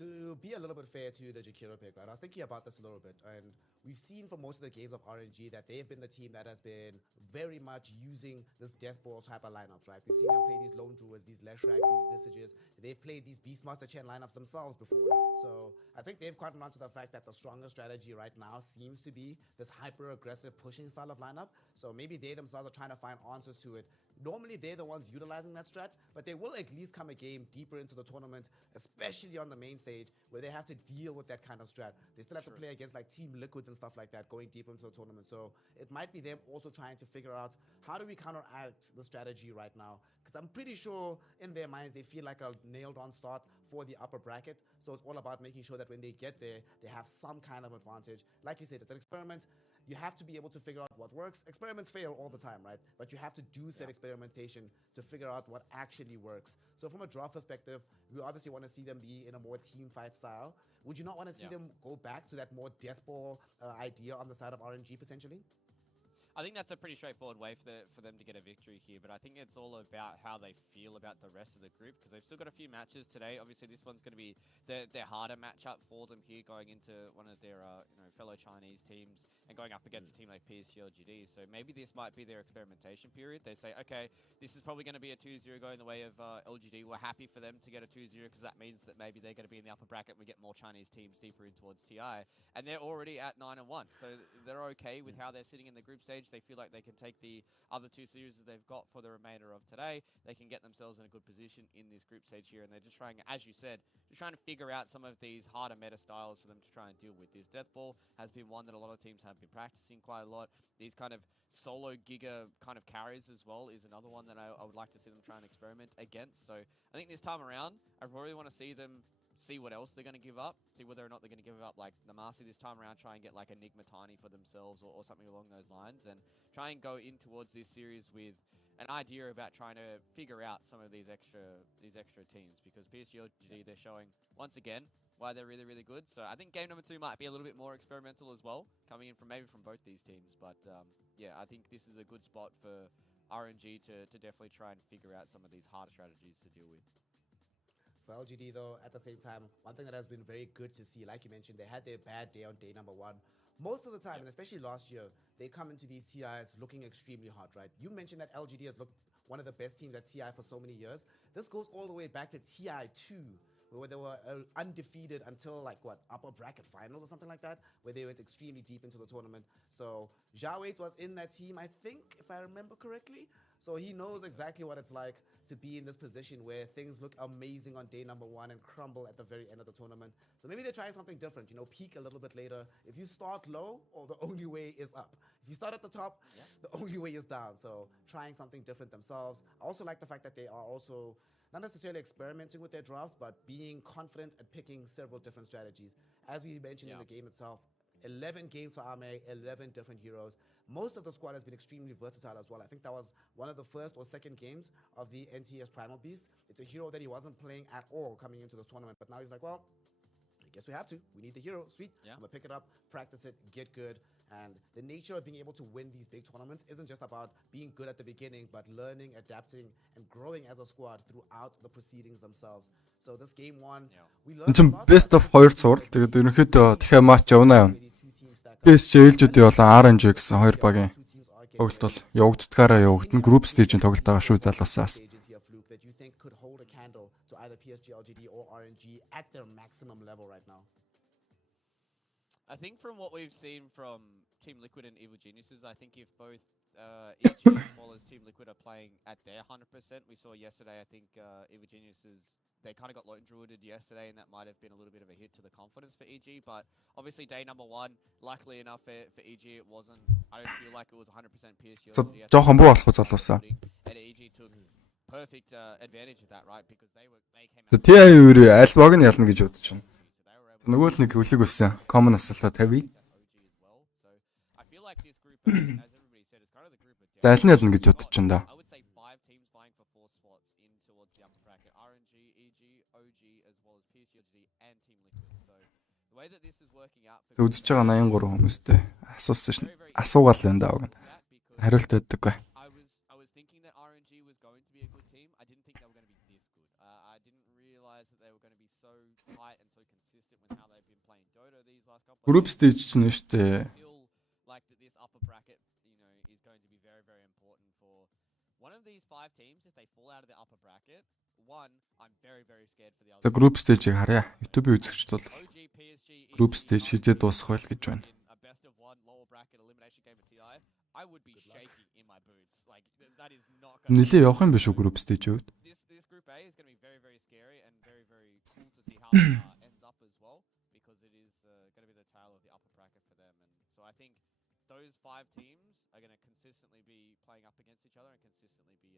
To be a little bit fair to the Jakira pick, right? I was thinking about this a little bit, and we've seen for most of the games of RNG that they've been the team that has been very much using this death ball type of lineups, right? We've seen them play these lone druids, these Leshrac, these Visages. They've played these Beastmaster Chen lineups themselves before. So I think they've gotten onto the fact that the strongest strategy right now seems to be this hyper-aggressive pushing style of lineup. So maybe they themselves are trying to find answers to it. Normally, they're the ones utilizing that strat, but they will at least come a game deeper into the tournament, especially on the main stage, where they have to deal with that kind of strat. They still have to play against like Team Liquids and stuff like that going deeper into the tournament. So it might be them also trying to figure out how do we counteract the strategy right now, because I'm pretty sure in their minds they feel like a nailed on start for the upper bracket. So it's all about making sure that when they get there, they have some kind of advantage. Like you said, it's an experiment. You have to be able to figure out what works. Experiments fail all the time, right? But you have to do said experimentation to figure out what actually works. So from a draft perspective, we obviously want to see them be in a more team fight style. Would you not want to see them go back to that more death ball idea on the side of RNG potentially? I think that's a pretty straightforward way for them to get a victory here, but I think it's all about how they feel about the rest of the group, because they've still got a few matches today. Obviously, this one's going to be their harder matchup for them here, going into one of their fellow Chinese teams and going up against a team like PSG.LGD. So maybe this might be their experimentation period. They say, okay, this is probably going to be a 2-0 going the way of LGD. We're happy for them to get a 2-0 because that means that maybe they're going to be in the upper bracket. We get more Chinese teams deeper in towards TI, and they're already at 9 and 1. So they're okay with how they're sitting in the group stage. They feel like they can take the other 2 series that they've got for the remainder of today. They can get themselves in a good position in this group stage here, and they're just trying, as you said, just trying to figure out some of these harder meta styles for them to try and deal with. This death ball has been one that a lot of teams have been practicing quite a lot. These kind of solo giga kind of carries as well is another one that I would like to see them try and experiment against. So I think this time around, I really want to see them see what else they're going to give up, see whether or not they're going to give up like the Marcy this time around, try and get like Enigma Tiny for themselves or something along those lines, and try and go in towards this series with an idea about trying to figure out some of these extra teams, because PSG.LGD, they're showing once again why they're really, really good. So I think game number 2 might be a little bit more experimental as well, coming in from maybe from both these teams. But yeah, I think this is a good spot for RNG to definitely try and figure out some of these harder strategies to deal with. For LGD though, at the same time, one thing that has been very good to see, like you mentioned, they had their bad day on day number 1. Most of the time, and especially last year, they come into these TIs looking extremely hot, right? You mentioned that LGD has looked one of the best teams at TI for so many years. This goes all the way back to TI2, where they were undefeated until like what, upper bracket finals or something like that, where they went extremely deep into the tournament. So Jawait was in that team, I think, if I remember correctly. So he knows exactly what it's like to be in this position where things look amazing on day number 1 and crumble at the very end of the tournament. So maybe they're trying something different, you know, peak a little bit later. If you start low, the only way is up. If you start at the top, the only way is down. So trying something different themselves. I also like the fact that they are also not necessarily experimenting with their drafts, but being confident at picking several different strategies. As we mentioned in the game itself, 11 games for Ame, 11 different heroes. Most of the squad has been extremely versatile as well. I think that was one of the first or second games of the NTS Primal Beast. It's a hero that he wasn't playing at all coming into this tournament, but now he's like, well, I guess we have to. We need the hero. Sweet. I'm gonna pick it up, practice it, get good. And the nature of being able to win these big tournaments isn't just about being good at the beginning, but learning, adapting, and growing as a squad throughout the proceedings themselves. So this game 1, we learned a lot. Best of 2 сурал. Тэгээд ерөнхийдөө дахиад матч явна. PSG.LGD болон RNG гэсэн 2 багийн тоглолт бол явагддгаараа явагдана. Group stage-ийн тоглолт байгаа шүү залуусаас. That you think could hold a candle to either PSG.LGD or RNG at their maximum level right now? I think from what we've seen from Team Liquid and Evil Geniuses, I think if both EG as well as Team Liquid are playing at their 100%, we saw yesterday, I think Evil Geniuses, they kind of got lone druided yesterday, and that might have been a little bit of a hit to the confidence for EG. But obviously, day number 1, luckily enough for EG, it wasn't. I don't feel like it was 100% PSG. Жохон буу болох залуусаа. And EG took perfect advantage of that, right? Because they came out. Ti11 аль баг нь ялна гэж бодож байна. Нөгөө л нэг хөлөг өссөн. Common асуулаа тавья. I feel like this group, as everybody said, is kind of the group of death. За аль нь ялна гэж бодож байна да. I would say 5 teams vying for 4 spots in towards the upper bracket. RNG, EG, OG, as well as PSG.LGD and Team Liquid. So the way that this is working out for Үзэж байгаа 83 хүмүүстэй асуусан шин. Асуугаал энэ дааг. Хариулт өгдөггүй. I was thinking that RNG was going to be a good team. I didn't think they were going to be this good. I didn't realize that they were going to be so tight and so consistent with how they've been playing Dota these last couple of Group stage чинь нь штэ. I feel like that this upper bracket, you know, is going to be very, very important for one of these 5 teams. If they fall out of the upper bracket, one, I'm very, very scared for the other. За group stage-ийг харъя. YouTube-ийн үзэгчд бол OG, PSG, group stage хизээ дуусах байл гэж байна. a best of 1 lower bracket elimination game for TI, I would be shaking in my boots. Like that is not going to Нилээ явах юм биш үү group stage-үүд? this group A is going to be very, very scary and very, very cool to see how it ends up as well, because it is going to be the tail of the upper bracket for them. And so I think those 5 teams are going to consistently be playing up against each other and consistently be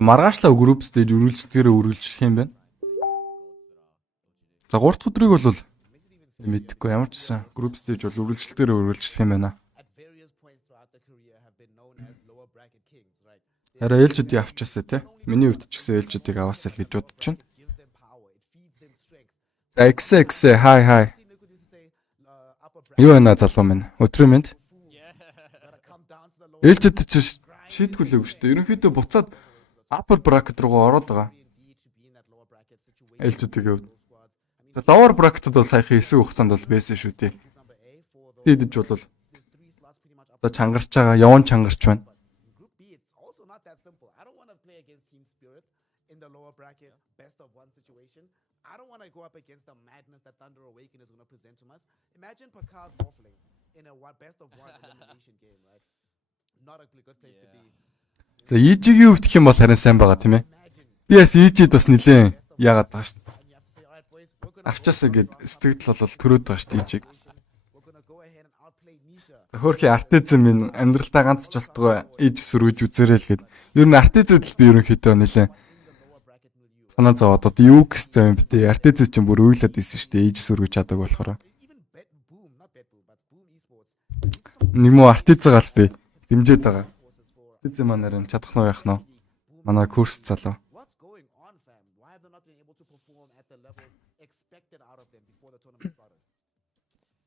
Маргаашлаа group stage үргэлжлэлтгээрээ үргэлжлэх юм байна. За 3 өдрийг бол мэдхгүй ямар ч гэсэн group stage бол үргэлжлэлтгээрээ үргэлжлэх юм байна. At various points throughout the career have been known as lower bracket kings, right? Хараа LGD авчаасаа те. Миний хувьд ч гэсэн LGD-г аваасаа л гэж бодож байна. Gives them power, it feeds them strength. За XX хай. Team Liquid used to say, upper bracket, Юу байна залуу минь? Өдрөө минь. gotta come down to the lower LGD ч шийдгүүлээгүй шүү дээ. Ерөнхийдөө буцаад upper bracket руугаа ороод байгаа. indeed to be in that lower bracket situation. LGD-г хувьд. За lower bracket-д бол саяхан хэсэг хугацаанд бол байсан шүү дээ. Number A for the Тийдэж бол there's 3 slots pretty much up. за чангарч байгаа, яван чангарч байна. Group B, it's also not that simple. I don't want to play against Team Spirit in the lower bracket, best of 1 situation. I don't want to go up against the madness that Thunder Awaken is going to present to us. Imagine Pakaz waffling in a best of 1 elimination game, right? Not a good place to be. За EG-ийн хувьд гэх юм бол харин сайн байгаа тийм ээ. Би бас EG-д бас нилээн яагаад байгаа шүү дээ. And you have to say, all right, boys, we're going to Авчаасаа гэд сэтгэл бол төрөөд байгаа шүү дээ EG-г. we're going to go ahead and outplay Nisha. Хөөрхи артизм минь амьдралдаа ганц ч болтгоо EG сүргэж үзээрэй л гэд. Ер нь артизэд л би ерөнхийдөө нилээн санаа зовоод одоо юу гэстэй юм бэ те. Артизэд чинь бүр үйлээд исэн шүү дээ. EG сүргэж чадаг болохоор. Even Bet Boom, not Bet Boom, but Boom Esports. Нэг муу артизагаал би дэмжиж байгаа. Артизм манаар чадах нь яах нь. Манай курс залуу. What's going on, fam? Why have they not been able to perform at the levels expected out of them before the tournament started.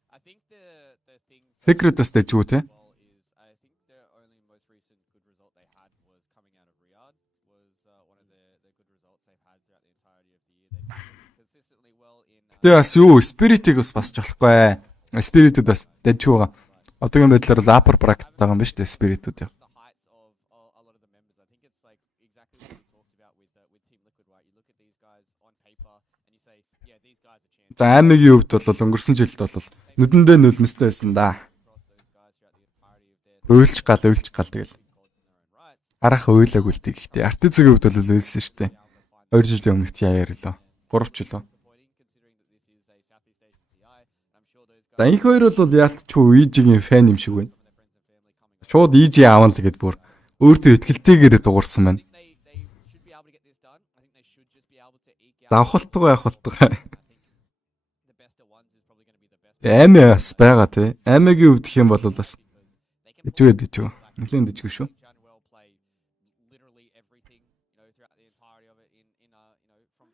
I think the thing Secret-аас дэжгүй те. well is I think the only most recent good result they had was coming out of Riyadh was one of the good results they've had throughout the entirety of the year. They've consistently well in Тэгээ бас юу Spirit-ийг бас басч болохгүй. Spirit-д бас дэжгүй байгаа. Одоогийн байдлаар л upper bracket байгаа юм ба шүү дээ Spirit-д яг. the heights of a lot of the members. I think it's like exactly what we talked about with Team Liquid, right? You look at these guys on paper and you say, yeah, these guys are champions. За аймагийн хувьд бол өнгөрсөн жилд бол нүдэндээ нулимстай байсан да. Уйлж гал тэгэл. Арах уйлаг үлдээ гэхдээ артизгийн хувьд бол уйлсан шүү дээ. 2 жилийн өмнө яаяар лөө. 3 жил лөө. За их хоёр бол яалтчгүй EG-ийн фэн юм шиг байна. Шууд EG аавна л гэд бүр өөртөө ихтгэлтэйгээр дуурсан байна. Давхалтгаа явахалтгаа. Амиас байгаа тий. Амигийн хувьд гэх юм бол бас дэжгүй. Нэлээд дэжгүй шүү.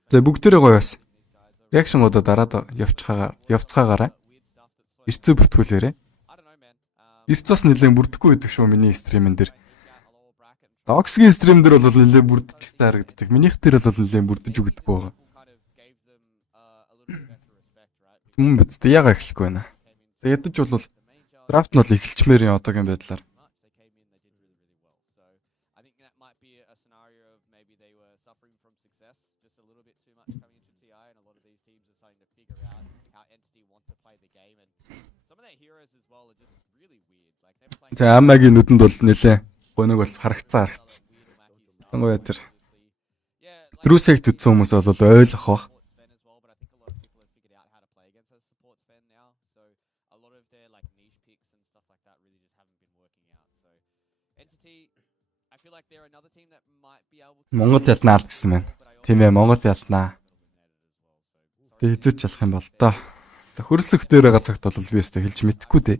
За бүгдээрээ гоё бас. Реакшнгуудаа дараад явцгаагаарай. Ирцээ бүртгүүлээрэ. Ирцээс нэлээд бүрдэхгүй байдаг шүү миний стримэн дээр. Доксгийн стрим дээр бол нэлээд бүрдчихсэн харагддаг. Минийх дээр бол нэлээд бүрдэж өгдөггүй байгаа. Мөн биз дээ яга эхлэхгүй байна. За ядаж бол драфт нь бол эхэлчмээр юм одоогийн байдлаар. За амагийн нүдэнд бол нэлээ гоног бол харагцсан. Тангуй тэр Трусект үтсэн хүмүүс бол ойлгох бах. Монгол ялнаа гэсэн мэн. Тийм ээ Монгол ялнаа. Тэг хэзээ ч ялах юм бол доо. За хөрслөх дээр байгаа цагт бол би өстө хэлж мэдэхгүй дээ.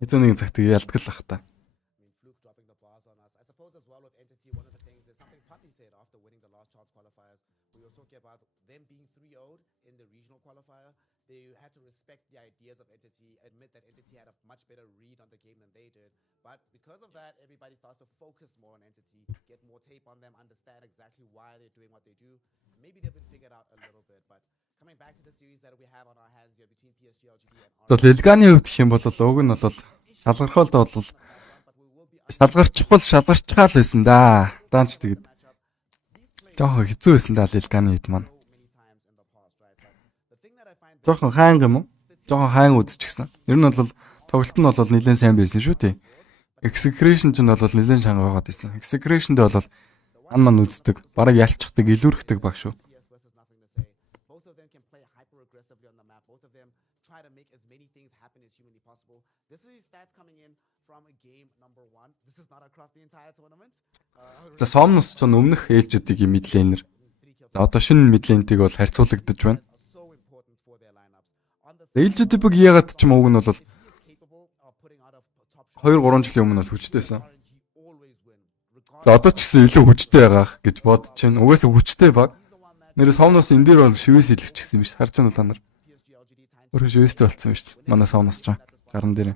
Хэзээ нэгэн цагт ялдаг л ах та. They had to respect the ideas of Entity, admit that Entity had a much better read on the game than they did. But because of that, everybody starts to focus more on Entity, get more tape on them, understand exactly why they're doing what they do. Maybe they've been figured out a little bit, but coming back to the series that we have on our hands here between PSG.LGD and RNG. За Лилганы хувьд гэх юм бол уг нь бол шалгархоолд бол шалгарчгаал байсан да. Даанч тэгээд жоохон хэцүү байсан да Лилганы хэд маань. Жоохон хаанг юм уу? Жоохон хаан үзчихсэн. Ер нь бол тоглолт нь бол нэлээд сайн байсан шүү дээ. Execution ч нь бол нэлээд чанга байгаад байсан. Execution-д бол ан ман үздэг, бараг ялцчихдаг, илүүрхдэг баг шүү. За Somnus ч өмнөх ээлжүүдийн мидлейнер. За одоо шинэ мидлейнтийг бол харьцуулагдаж байна. ээлжид баг яагаад ч юм уг нь бол 2-3 жилийн өмнө бол хүчтэйсэн. За одоо ч гэсэн илүү хүчтэй байгаах гэж бодож байна. Угаасаа хүчтэй баг. Нэрээ Somnus энэ дээр бол шивээс илгэчихсэн юм биш. Харж байна уу та нар? Өөрөө шивээстэй болцсон юм биш. Манай Somnus ч гаран дээр.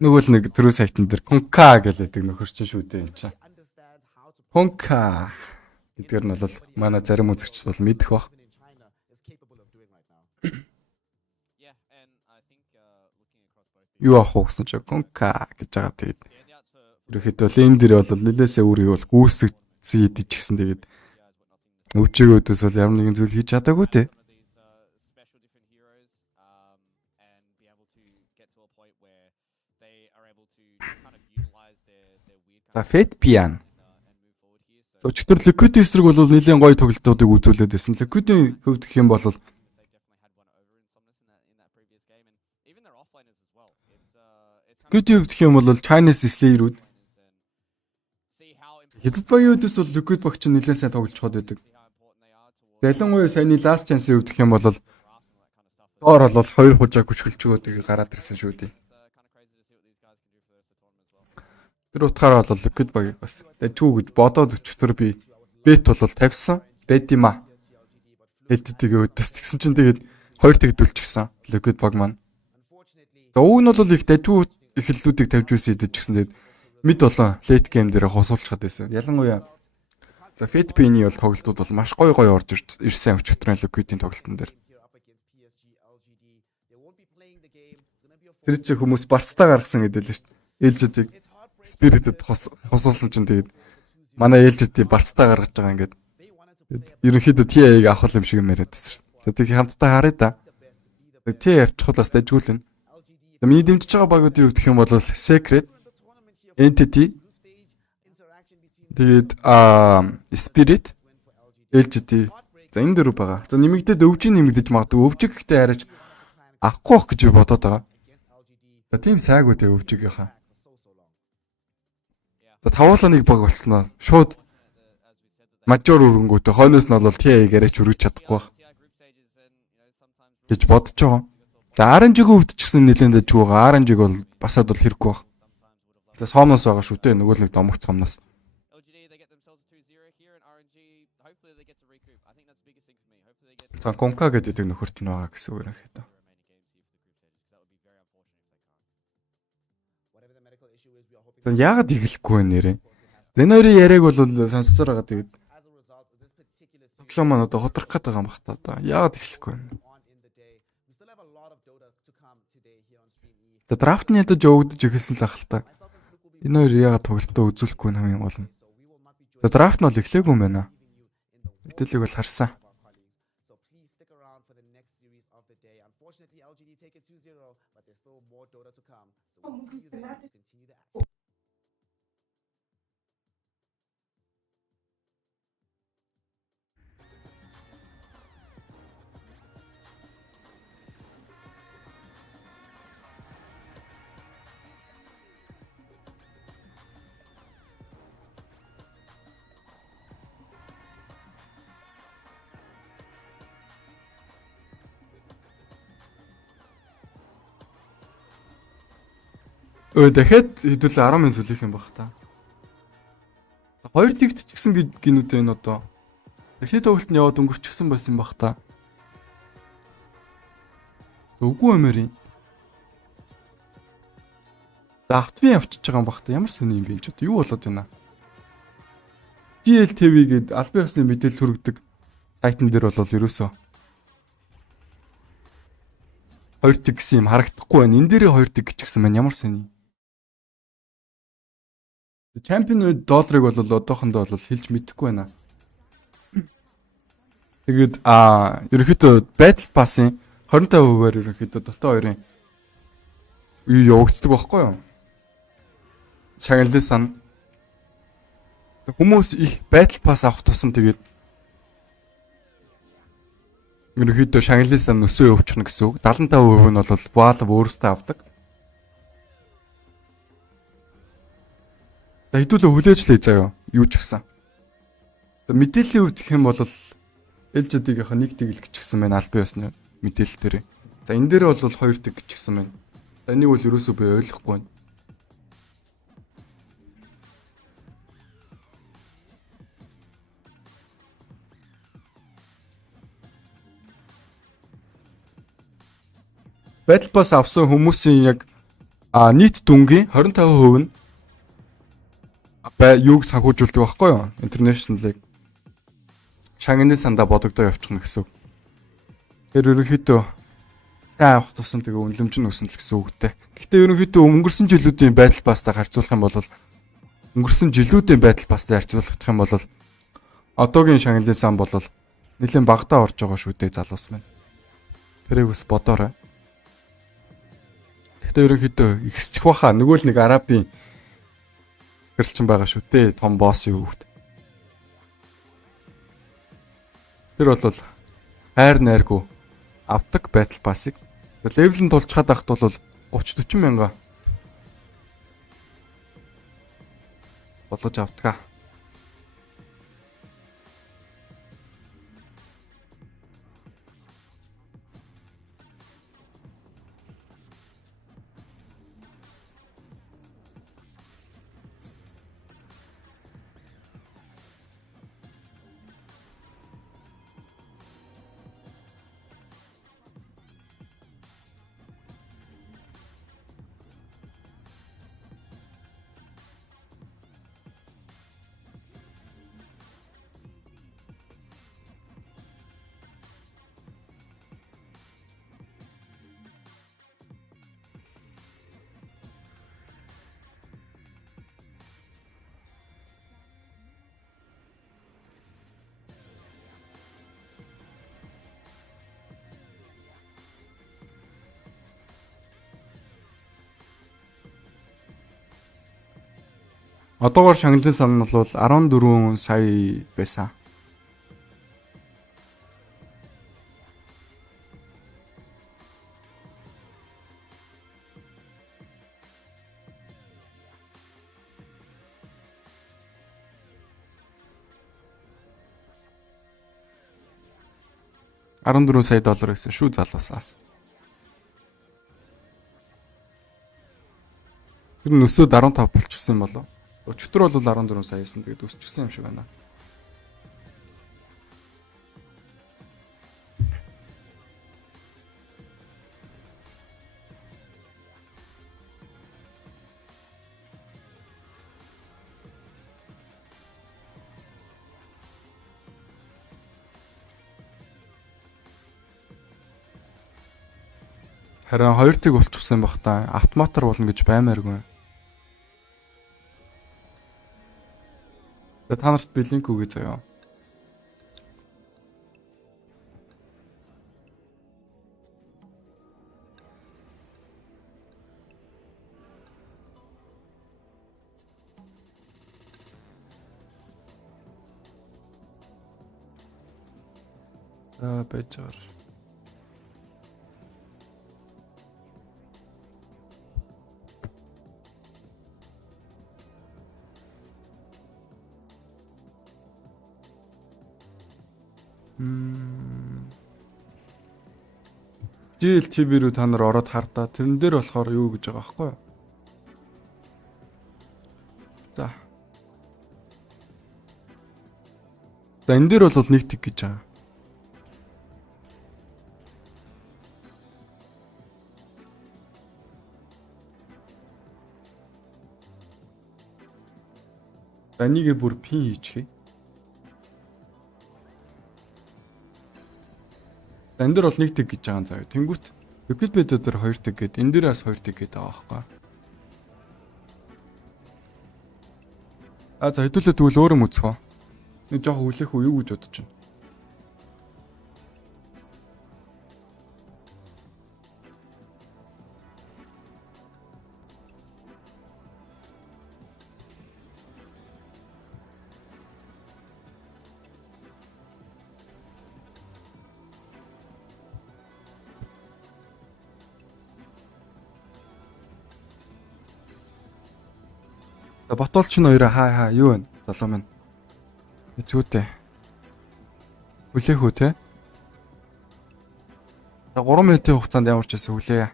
Нөгөө л нэг түрүү сайтан дээр Конка гэлээдэг нөхөр чинь шүү дээ юм чинь. Конка гэдгээр нь бол манай зарим үзэгчд бол мэдэх бах. Юу ах уу гэсэн чинь Конка гэж байгаа тэгээд ерөөхдөө лен дээр бол нэлээсээ үрийг бол гүйсгцээ идчихсэн тэгээд өвчөөгөөдөөс бол ямар нэгэн зүйл хийж чадаагүй те. За Фэтпиан. Өчигдөр Liquid эсрэг бол нэлээд гоё тоглолтуудыг үзүүлээд байсан. Liquid-ийн хувьд гэх юм бол Liquid-ийн хувьд гэх юм бол Chinese Slayer-үүд Хэдд багийн үдээс бол Liquid багч нэлээд сайн тоглож чад байдаг. Залангуяа саяны Last Chance-ийн хувьд гэх юм бол доор бол 2 хужааг хүчгэлж өгөөдгийг гараад ирсэн шүү дээ. Тэр утгаараа бол Liquid багийг бас дэжгүй гэж бодоод өчтөр би бет бол тавьсан. байд юм а. LGD-гээ өдөс тэгсэн чинь тэгээд 2 тэгдүүлчихсэн. Liquid Bug маань. За уг нь бол их дажгүй эхлэлүүдийг тавьж байсан идэж гисэн тэгээд мид болон late game дээр хосуулчихад байсан. Ялангуяа за FTP-ний бол тоглолтууд бол маш гоё орж ирсэн өчигдрийн Liquid-ийн тоглолтын дээр. Тэр чинь хүмүүс Барцтай гаргасан гэдэг л шүү дээ. LGD-ийг Spirit-д хосуулсан чинь тэгээд манай LGD Барцтай гаргаж байгаа ингээд. Ерөнхийдөө Ti-ийг авах юм шиг юм яриад байсан шүү дээ. Тэгээд хамтдаа харъя да. Ti авчихвал бас дажгуулна. Миний дэмжиж байгаа багуудын хувьд гэх юм бол Secret, Entity, тэгээд Spirit, LGD. За энэ дөрөв байгаа. За нэмэгдээд өвжийн нэмэгдэж магадгүй. Өвжиг гэхдээ арайч авахгүй байх гэж би бодоод байгаа. За тийм сайгүй тэ өвжигийнхаа. За тавууланыг баг болсноо. Шууд мажор өрөнгөтэй хойноос нь бол Ti-ийг арайч өргөж чадахгүй байх гэж бодож байгаа. За RNG-г өвдөж гисэн нэлээд дэж байгаа. RNG-г бол басаад бол хэрэггүй баг. Тэгээ сомноос байгаа шүү дээ. Нөгөө л нэг домогц сомноос. За Конка гэдэг нөхөрт нь байгаа гэсэн үг юм хэвээр. За яагаад игэлэхгүй вэ нэрээ? Энэ хоёрын яриаг бол сонссоор байгаа тэгээд тоглоом маань одоо ходрох гээд байгаа юм бах та одоо. Яагаад игэлэхгүй вэ? Драфтны ядаж өгдөж эхэлсэн л ах л та. Энэ хоёр яагаад тоглолтоо үзүүлэхгүй нь хамгийн гол нь. Драфт нь бол эхлээгүй юм байна. Мэдээллийг бол харсан. Дахиад хэдүүл 10 минут төлөх юм баг та. 2 тэгт ч гэсэн гинүүдээ энэ одоо эхний тоглолт нь яваад өнгөрчихсөн байсан баг та. Үгүй юмэрийн. За автвын авчиж байгаа юм баг та. Ямар сони юм бэ ч одоо юу болоод байна? TLTV гээд албан ёсны мэдээлэл хүргэдэг сайтн дээр бол ерөөсөө 2 тэг гэсэн юм харагдахгүй байна. Энэ дээрээ 2 тэг гэсэн байна. Ямар сони. Champion долларыг бол одоохондоо бол хэлж мэдэхгүй байна. Тэгээд ерөнхийдөө Battle Pass-ын 25%-аар ерөнхийдөө дотоо хоёрын юу явагддаг байхгүй юу? Шагналсан. Хүмүүс их Battle Pass авах тусам тэгээд ерөнхийдөө шагналсан өсөө өвчнө гэсэн үг. 75% нь бол Valve өөрөөсөө авдаг. За хэдүүлээ хүлээжлээ заяа юу ч гэсэн. За мэдээллийн хувьд гэх юм бол LGD-гийнхаа нэг тэгэл гिचгсэн байна албан ёсны мэдээлэл дээр. За энэ дээр бол 2 тэг гिचгсэн байна. За энийг бол ерөөсөө би ойлгохгүй байна. Battle Pass авсан хүмүүсийн яг нийт дүнгийн 25% нь юуг санхүүжүүлдэг байхгүй юу? International-ыг шагнаны сандаа бодогдоо явчихна гэсэн үг. Тэр ерөнхийдөө сайн авах тусам тэгээ үнэлэмж нь өснө л гэсэн үгтэй. Гэхдээ ерөнхийдөө өнгөрсөн жилүүдийн Battle Pass-тай харьцуулах юм бол өнгөрсөн жилүүдийн Battle Pass-тай харьцуулах юм бол одоогийн шагнаны сан бол нэлээд багтаа орж байгаа шүү дээ залуус маань. Тэрийг бас бодоорой. Гэхдээ ерөнхийдөө ихсчих баха. Нөгөө л нэг арабын гэрэлчин байгаа шүү дээ. Том боссын хүүхэд. Тэр бол хайр найргүй авдаг Battle Pass-ыг. Левелэн тулчхаад ахт бол 30-40 мянга болгож авдаг. Одоогоор шагналын сан нь бол 14 сая байсан. $14 сая байсан шүү залуусаас. Тэр нь өсөөд 15 болчихсон юм болов. Өчтөр бол 14 сая байсан. Тэгээд өсчихсэн юм шиг байна. Харин 2 тийг болчихсон байх та. Автоматар болно гэж баймааргүй. Та нарт би линк өгье заяа. Бэжэр. GLTV рүү та нар ороод хардаа. Тэрэн дээр болохоор юу гэж байгаа байхгүй юу? За. За энэ дээр бол нэг тик гэж байгаа. Энийг бүр пин хийчихье. Энэ дээр бол нэг тиг гэж байгаа юм заяа. Тэнгүүт Wikipedia дээр 2 тиг гээд энэ дээр бас 2 тиг гээд байгаа байхгүй. За хэдүүлээ тэгвэл өөрөө үзэх үү. Нэг жоох хүлээх үү юу гэж бодож байна. Ботолч нь хоёроо хаа юу вэ? Залуу минь. Зүүтэй. Хүлээх үү те? За 3 минутын хугацаанд ямар ч байсан хүлээе.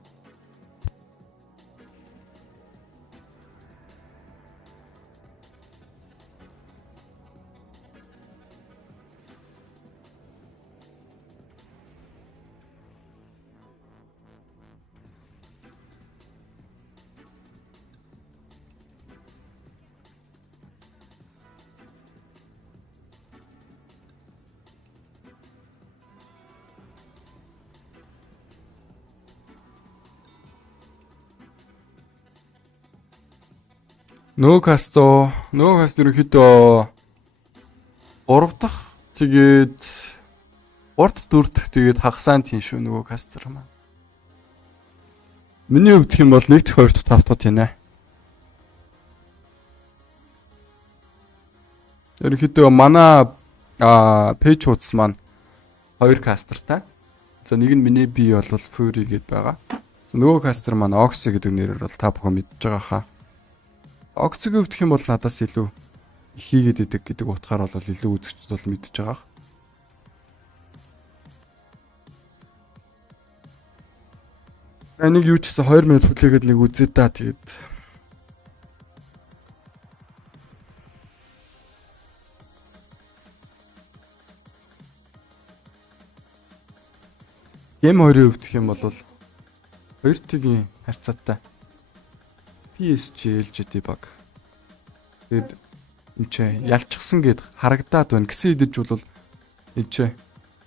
Нөгөө каст ерөнхийдөө 3 дахь тэгээд 4 дахь тэгээд хагасаан тийм шүү нөгөө кастер маань. Миний хувьд гэх юм бол 1 дахь 2 дахь 5 дахь тийм ээ. Ерөнхийдөө манай пэйж хуудас маань 2 кастертай. За нэг нь миний бий бол Furi гэдээ байгаа. За нөгөө кастер маань Oxy гэдэг нэрээр бол та бүхэн мэдж байгаа хаа. Oxy гэх юм бол надаас илүү хийгээд идэг гэдэг утгаар бол илүү үзэгчд бол мэдж байгаа. Энийг юу ч гэсэн 2 минут хүлээгээд нэг үзээ та тэгээд Game 2-ын хувьд гэх юм бол 2 тигийн харьцаатай PSG.LGD баг. Тэгэд энэ ч ялчсан гэд харагдаад байна. Гэсэн хэдиж бол энэ ч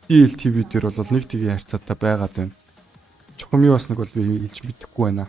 DLTV дээр бол нэг тигийн харьцаатай байгаад байна. Чухам юу бас нэг бол би хэлж мэдэхгүй байна.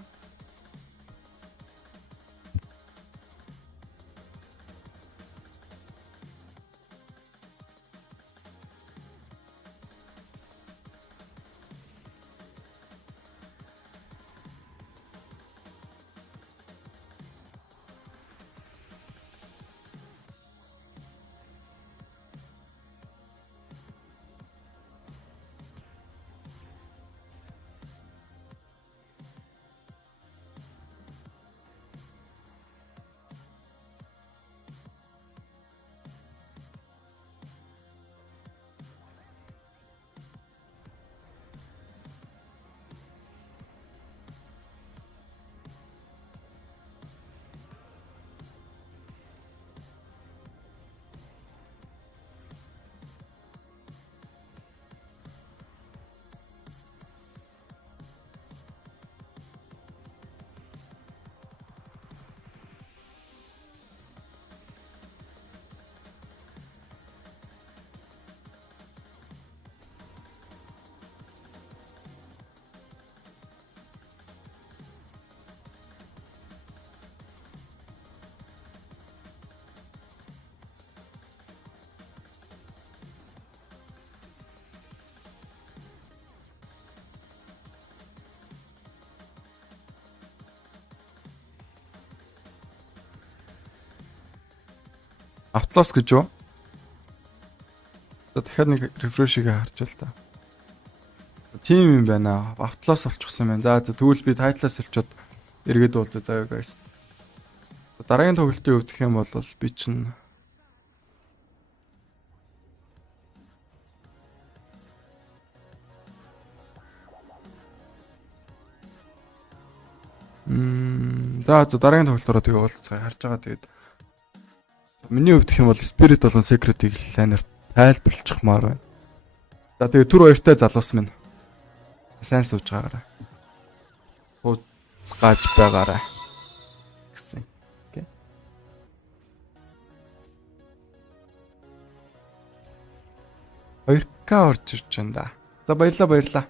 Автлос гэж юу? За дахиад нэг рефрешийг харж л та. Тим юм байна. Автлос болчихсон юм байна. За тэгвэл би тайтлаас олчоод эргээд уулзъя заяа guys. Дараагийн тоглолтын хувьд гэх юм бол би чинь за дараагийн тоглолтоор тэгээ уулзцай харж байгаа. Тэгээд миний хувьд гэх юм бол Spirit болон Secret-ийг лайнер тайлбарлахмаар байна. За тэгээ түр хоёртай залуус минь сайн сууж байгаарай. Хууцгааж байгаарай гэсэн. Окей. Хоёрка орж ирж байна да. За баярлаа.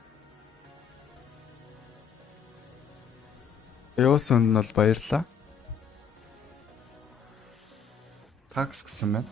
Явсан нь бол баярлаа. Такс гэсэн байна.